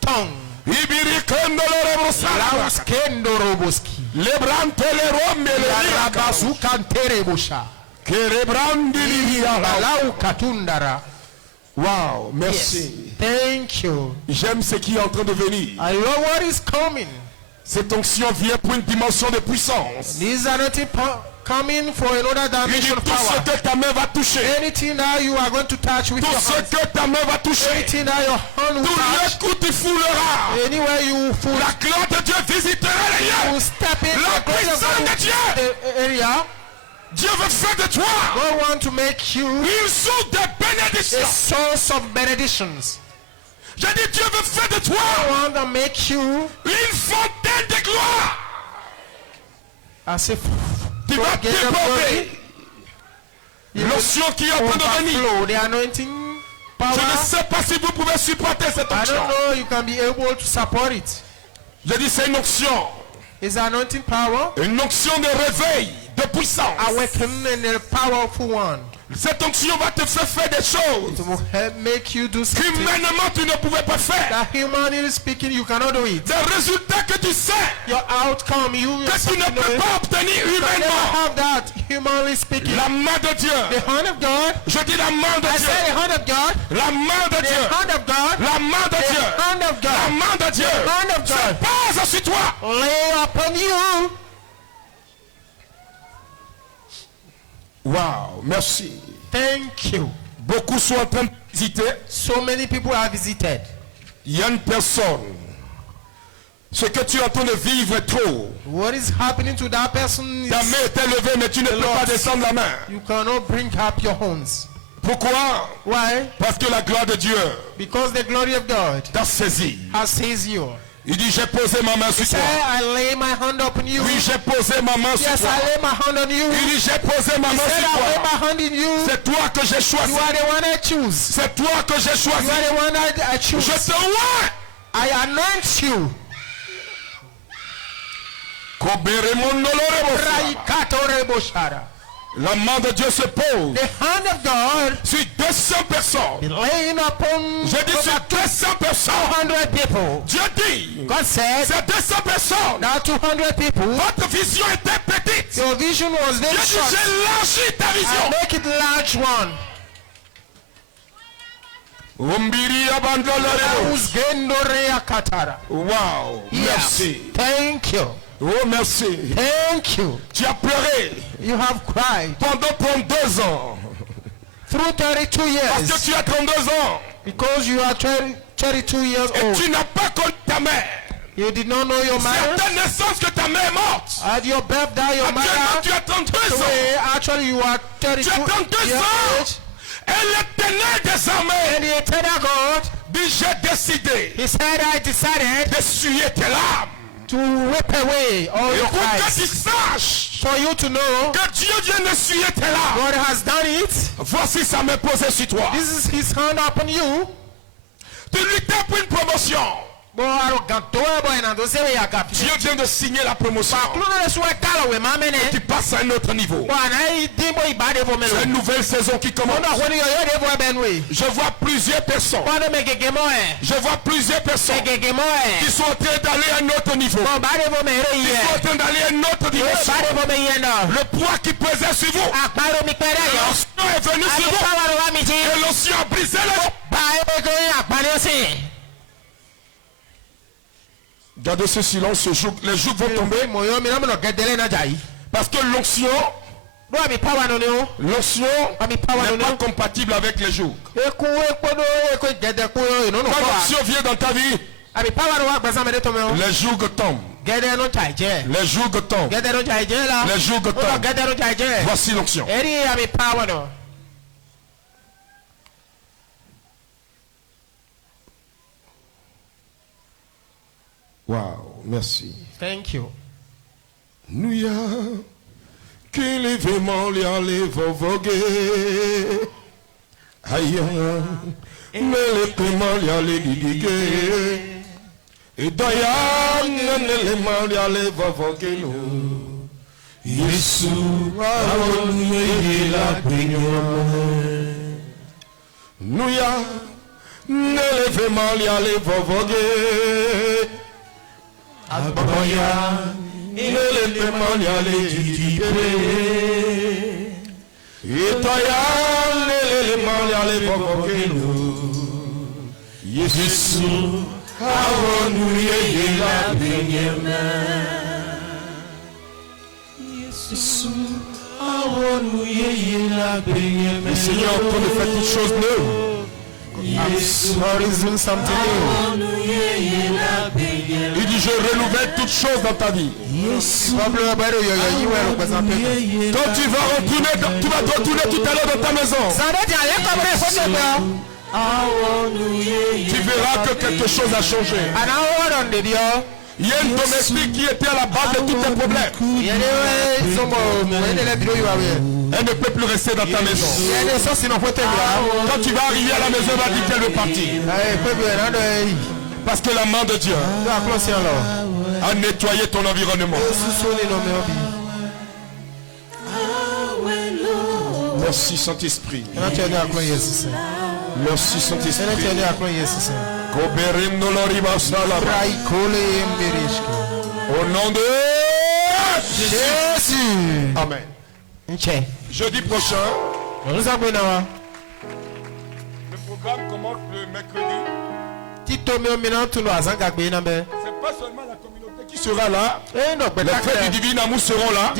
tongue. Ibirikendo le rebosala. Lauskendo roboski. Lebrante le rombe le riaka. Rabazukantere bosha. Que rebrandi liriala. Lalau katundara. Wow, Yes. merci. Thank you. J'aime ce qui est en train de venir. I know what is coming. Cette onction vient pour une dimension de puissance. This anointing coming for another Il dit dimension of tout ce power. que ta main va toucher. Anything that you are going to touch with Tout your ce hands. que ta main va toucher. Anything that your hand will Tout touch. le coup tu fouleras. Anywhere you fool. La gloire de Dieu visitera les You lieux. step in La the place of puissance de Dieu. the area. Dieu veut faire de toi God want to make you une source de a bénédiction. source of benedictions. Je dis Dieu veut faire de toi God want to make you une fontaine de gloire. as if Tu vas get up déborder. L'onction qui est en train de venir. overflow the anointing power. Je ne sais pas si vous pouvez supporter cette I onction. don't know you can be able to support it. Je dis c'est une onction. It's anointing power. Une onction de réveil, de puissance. Awaken and a powerful one. Cette onction va te faire faire des choses It will help make you do something qu'humainement tu ne pouvais pas faire. that humanly speaking you cannot do it. Des résultats que tu sais Your outcome you que tu ne peux pas obtenir can never humainement. have that humanly speaking. La main de Dieu. The hand of God. Je dis la main de I Dieu. say the hand of God. La main de The Dieu. hand of God. La main de The Dieu. hand of La God. main de Dieu. Hand of Se God. pose sur toi. Lay upon you. Wow, merci. Thank you. Beaucoup sont en train de visiter. So many people are visited. Il y a une personne. Ce que tu es en train de vivre est trop. What is happening to that person Ta is main est élevée, mais tu ne peux pas descendre la main. you cannot bring up your hands. Pourquoi? Why? Parce que la gloire de Dieu Because the glory of God t'a saisi. has seized you. Il dit, j'ai posé ma main sur Say, toi. I lay my hand upon you. Oui, j'ai posé ma main sur Yes, toi. I lay my hand on you. Il dit, j'ai posé ma He main said, sur I lay toi. my hand in you. C'est toi que j'ai choisi. You are the one I choose. C'est toi que j'ai You choisi. are the one I choose. Je te vois. I anoint you. Raikatoreboshara. La main de Dieu se pose The hand of God sur 200 personnes. is laying upon Je dis sur 200 personnes. 200 people. Dieu dit, God said, c'est 200 personnes. now 200 people. Votre vision était petite. Your vision was Dieu very dit, short. j'ai élargi ta I vision. make it large one. Umbiri abandolere. Uzgendoreakatara. Wow, Yes. merci. Thank you. Oh, merci. Thank you. Tu as pleuré You have cried pendant 32 ans. through 32 Parce que years tu as 32 ans. because you are 32 years Et old. tu n'as pas connu ta mère. You did not know your C'est à mother. ta naissance que ta mère est morte. At your birthday, your Actuellement, mother. tu as 32 ans. So, actually, you are 32 Tu as 32 years ans. age. Et l'éternel des armées And the eternal God, dit, j'ai décidé he said, I decided d'essuyer tes larmes. to whip away all Et your pour que tu cries. saches For you to know que Dieu vient d'essuyer tes larmes. God has done it. Voici sa main posée sur toi. This is his hand upon you. Tu luttais pour une promotion. Bo arrogant boy na do sewe ya gapi. Dieu vient de signer la promotion. Kluno le suwe kala we mamene. Tu passes à un autre niveau. Bwana i dimbo ibade vo melo. C'est une nouvelle saison qui commence. Ona honi yo yo de vo benwe. Je vois plusieurs personnes. Bwana megege moe. Je vois plusieurs personnes Megege moe. qui sont en train d'aller à un autre niveau. Bo bade vo mero Qui iye. sont en train d'aller à une autre dimension. Bade vo me yenda. Le poids qui pesait sur vous. Akparo mi pere yo. L'onction est venu Ani sur vous. power wa mi ji. Et l'onction a brisé les... Ba e go akparo si. Gardez ce silence, les jours vont tomber. Moyo mi na mo gedele na jai. Parce que l'onction Do mi power no ne o. n'est pas compatible avec les jours. Eku ekpodo eko gede ku yo no no Quand ko. l'onction vient dans ta vie, Abi power wa gbaza me de to me o. les jours tombent. Gede no jai je. Les jours tombent. Gede no jai je la. Les jours Odo tombent. gede no jai je. Voici l'onction. Eri abi power no. Wow, merci. Thank you. Nous y a qu'il est vraiment les aller voguer. Aïe, mais les comment les aller diguer. Et d'ailleurs, les mal les aller voguer nous. Jésus, nous la prière. Nous y a les vraiment les aller voguer. Aboya, il est le mal y aller diguer. Et d'ailleurs, le mal y aller voguer nous. Jésus, avant nous y la prière. Le Seigneur est en train de faire toutes choses neuves. God is doing something new. Il dit, je renouvelle toutes choses dans ta vie. Quand tu vas retourner, tu vas retourner tout à l'heure dans ta maison. Tu verras que quelque chose a changé. Il y a une domestique qui était à la base de tous tes problèmes. Elle ne peut plus rester dans ta maison. Quand tu vas arriver à la maison, elle va dire qu'elle veut partir. Parce que la main de Dieu a nettoyé ton environnement. Merci Saint-Esprit. Merci Saint-Esprit. Au nom de Jésus. Amen. Jeudi prochain, le programme commence le mercredi. C'est pas seulement la communauté qui sera là. Les frères du Divin Amour seront là.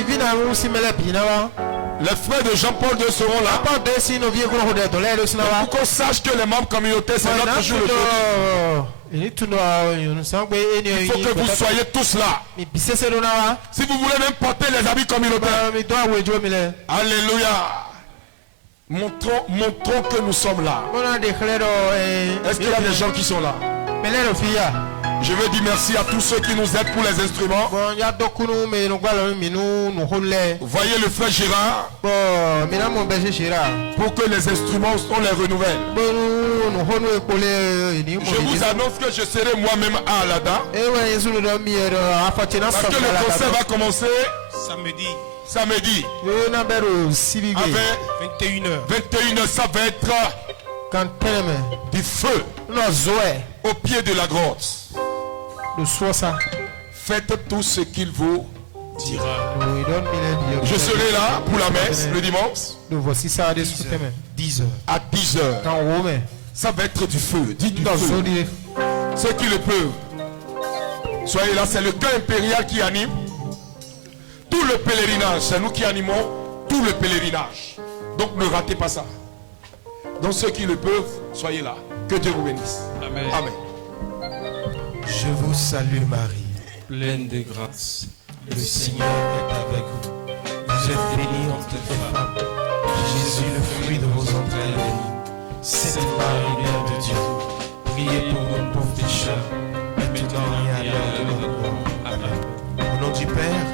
Les frères de Jean-Paul II seront là. Pour qu'on sache que les membres communautaires, c'est notre jour le Il faut que vous soyez tous là. Si vous voulez même porter les habits communautaires. Alléluia. Montrons que nous sommes là. Est-ce qu'il y a des gens qui sont là? Je veux dire merci à tous ceux qui nous aident pour les instruments. Voyez le frère Gérard. Pour que les instruments, on les renouvelle. Je vous annonce que je serai moi-même à Alada. Parce que le concert va commencer samedi. Avec 21h, ça va être du feu au pied de la grotte. Faites tout ce qu'il vous dira. Je serai là pour la messe le dimanche. À 10h. Ça va être du feu. Dites du feu. Ceux qui le peuvent. Soyez là, c'est le cœur impérial qui anime. Tout le pèlerinage, c'est nous qui animons tout le pèlerinage. Donc ne ratez pas ça. Donc ceux qui le peuvent, soyez là. Que Dieu vous bénisse. Amen. Amen. Je vous salue Marie, pleine de grâce. Le Seigneur est avec vous. Vous êtes bénie entre les femmes. Jésus, le fruit de vos entrailles, est béni. Sainte Marie, Mère de Dieu, priez pour nous pauvres pécheurs, maintenant et à l'heure de notre mort. Amen. Au nom du Père,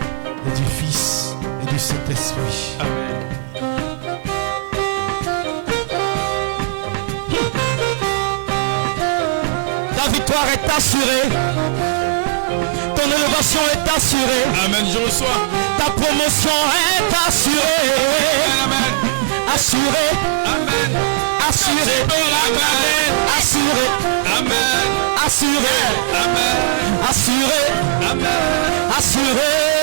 et du Fils, et du Saint-Esprit. Amen. Ta victoire est assurée. Ton élévation est assurée. Amen, je reçois. Ta promotion est assurée. Amen. Assurée. Amen. Assurée. Amen. Assurée. Amen. Assurée. Amen. Assurée. Amen. Assurée.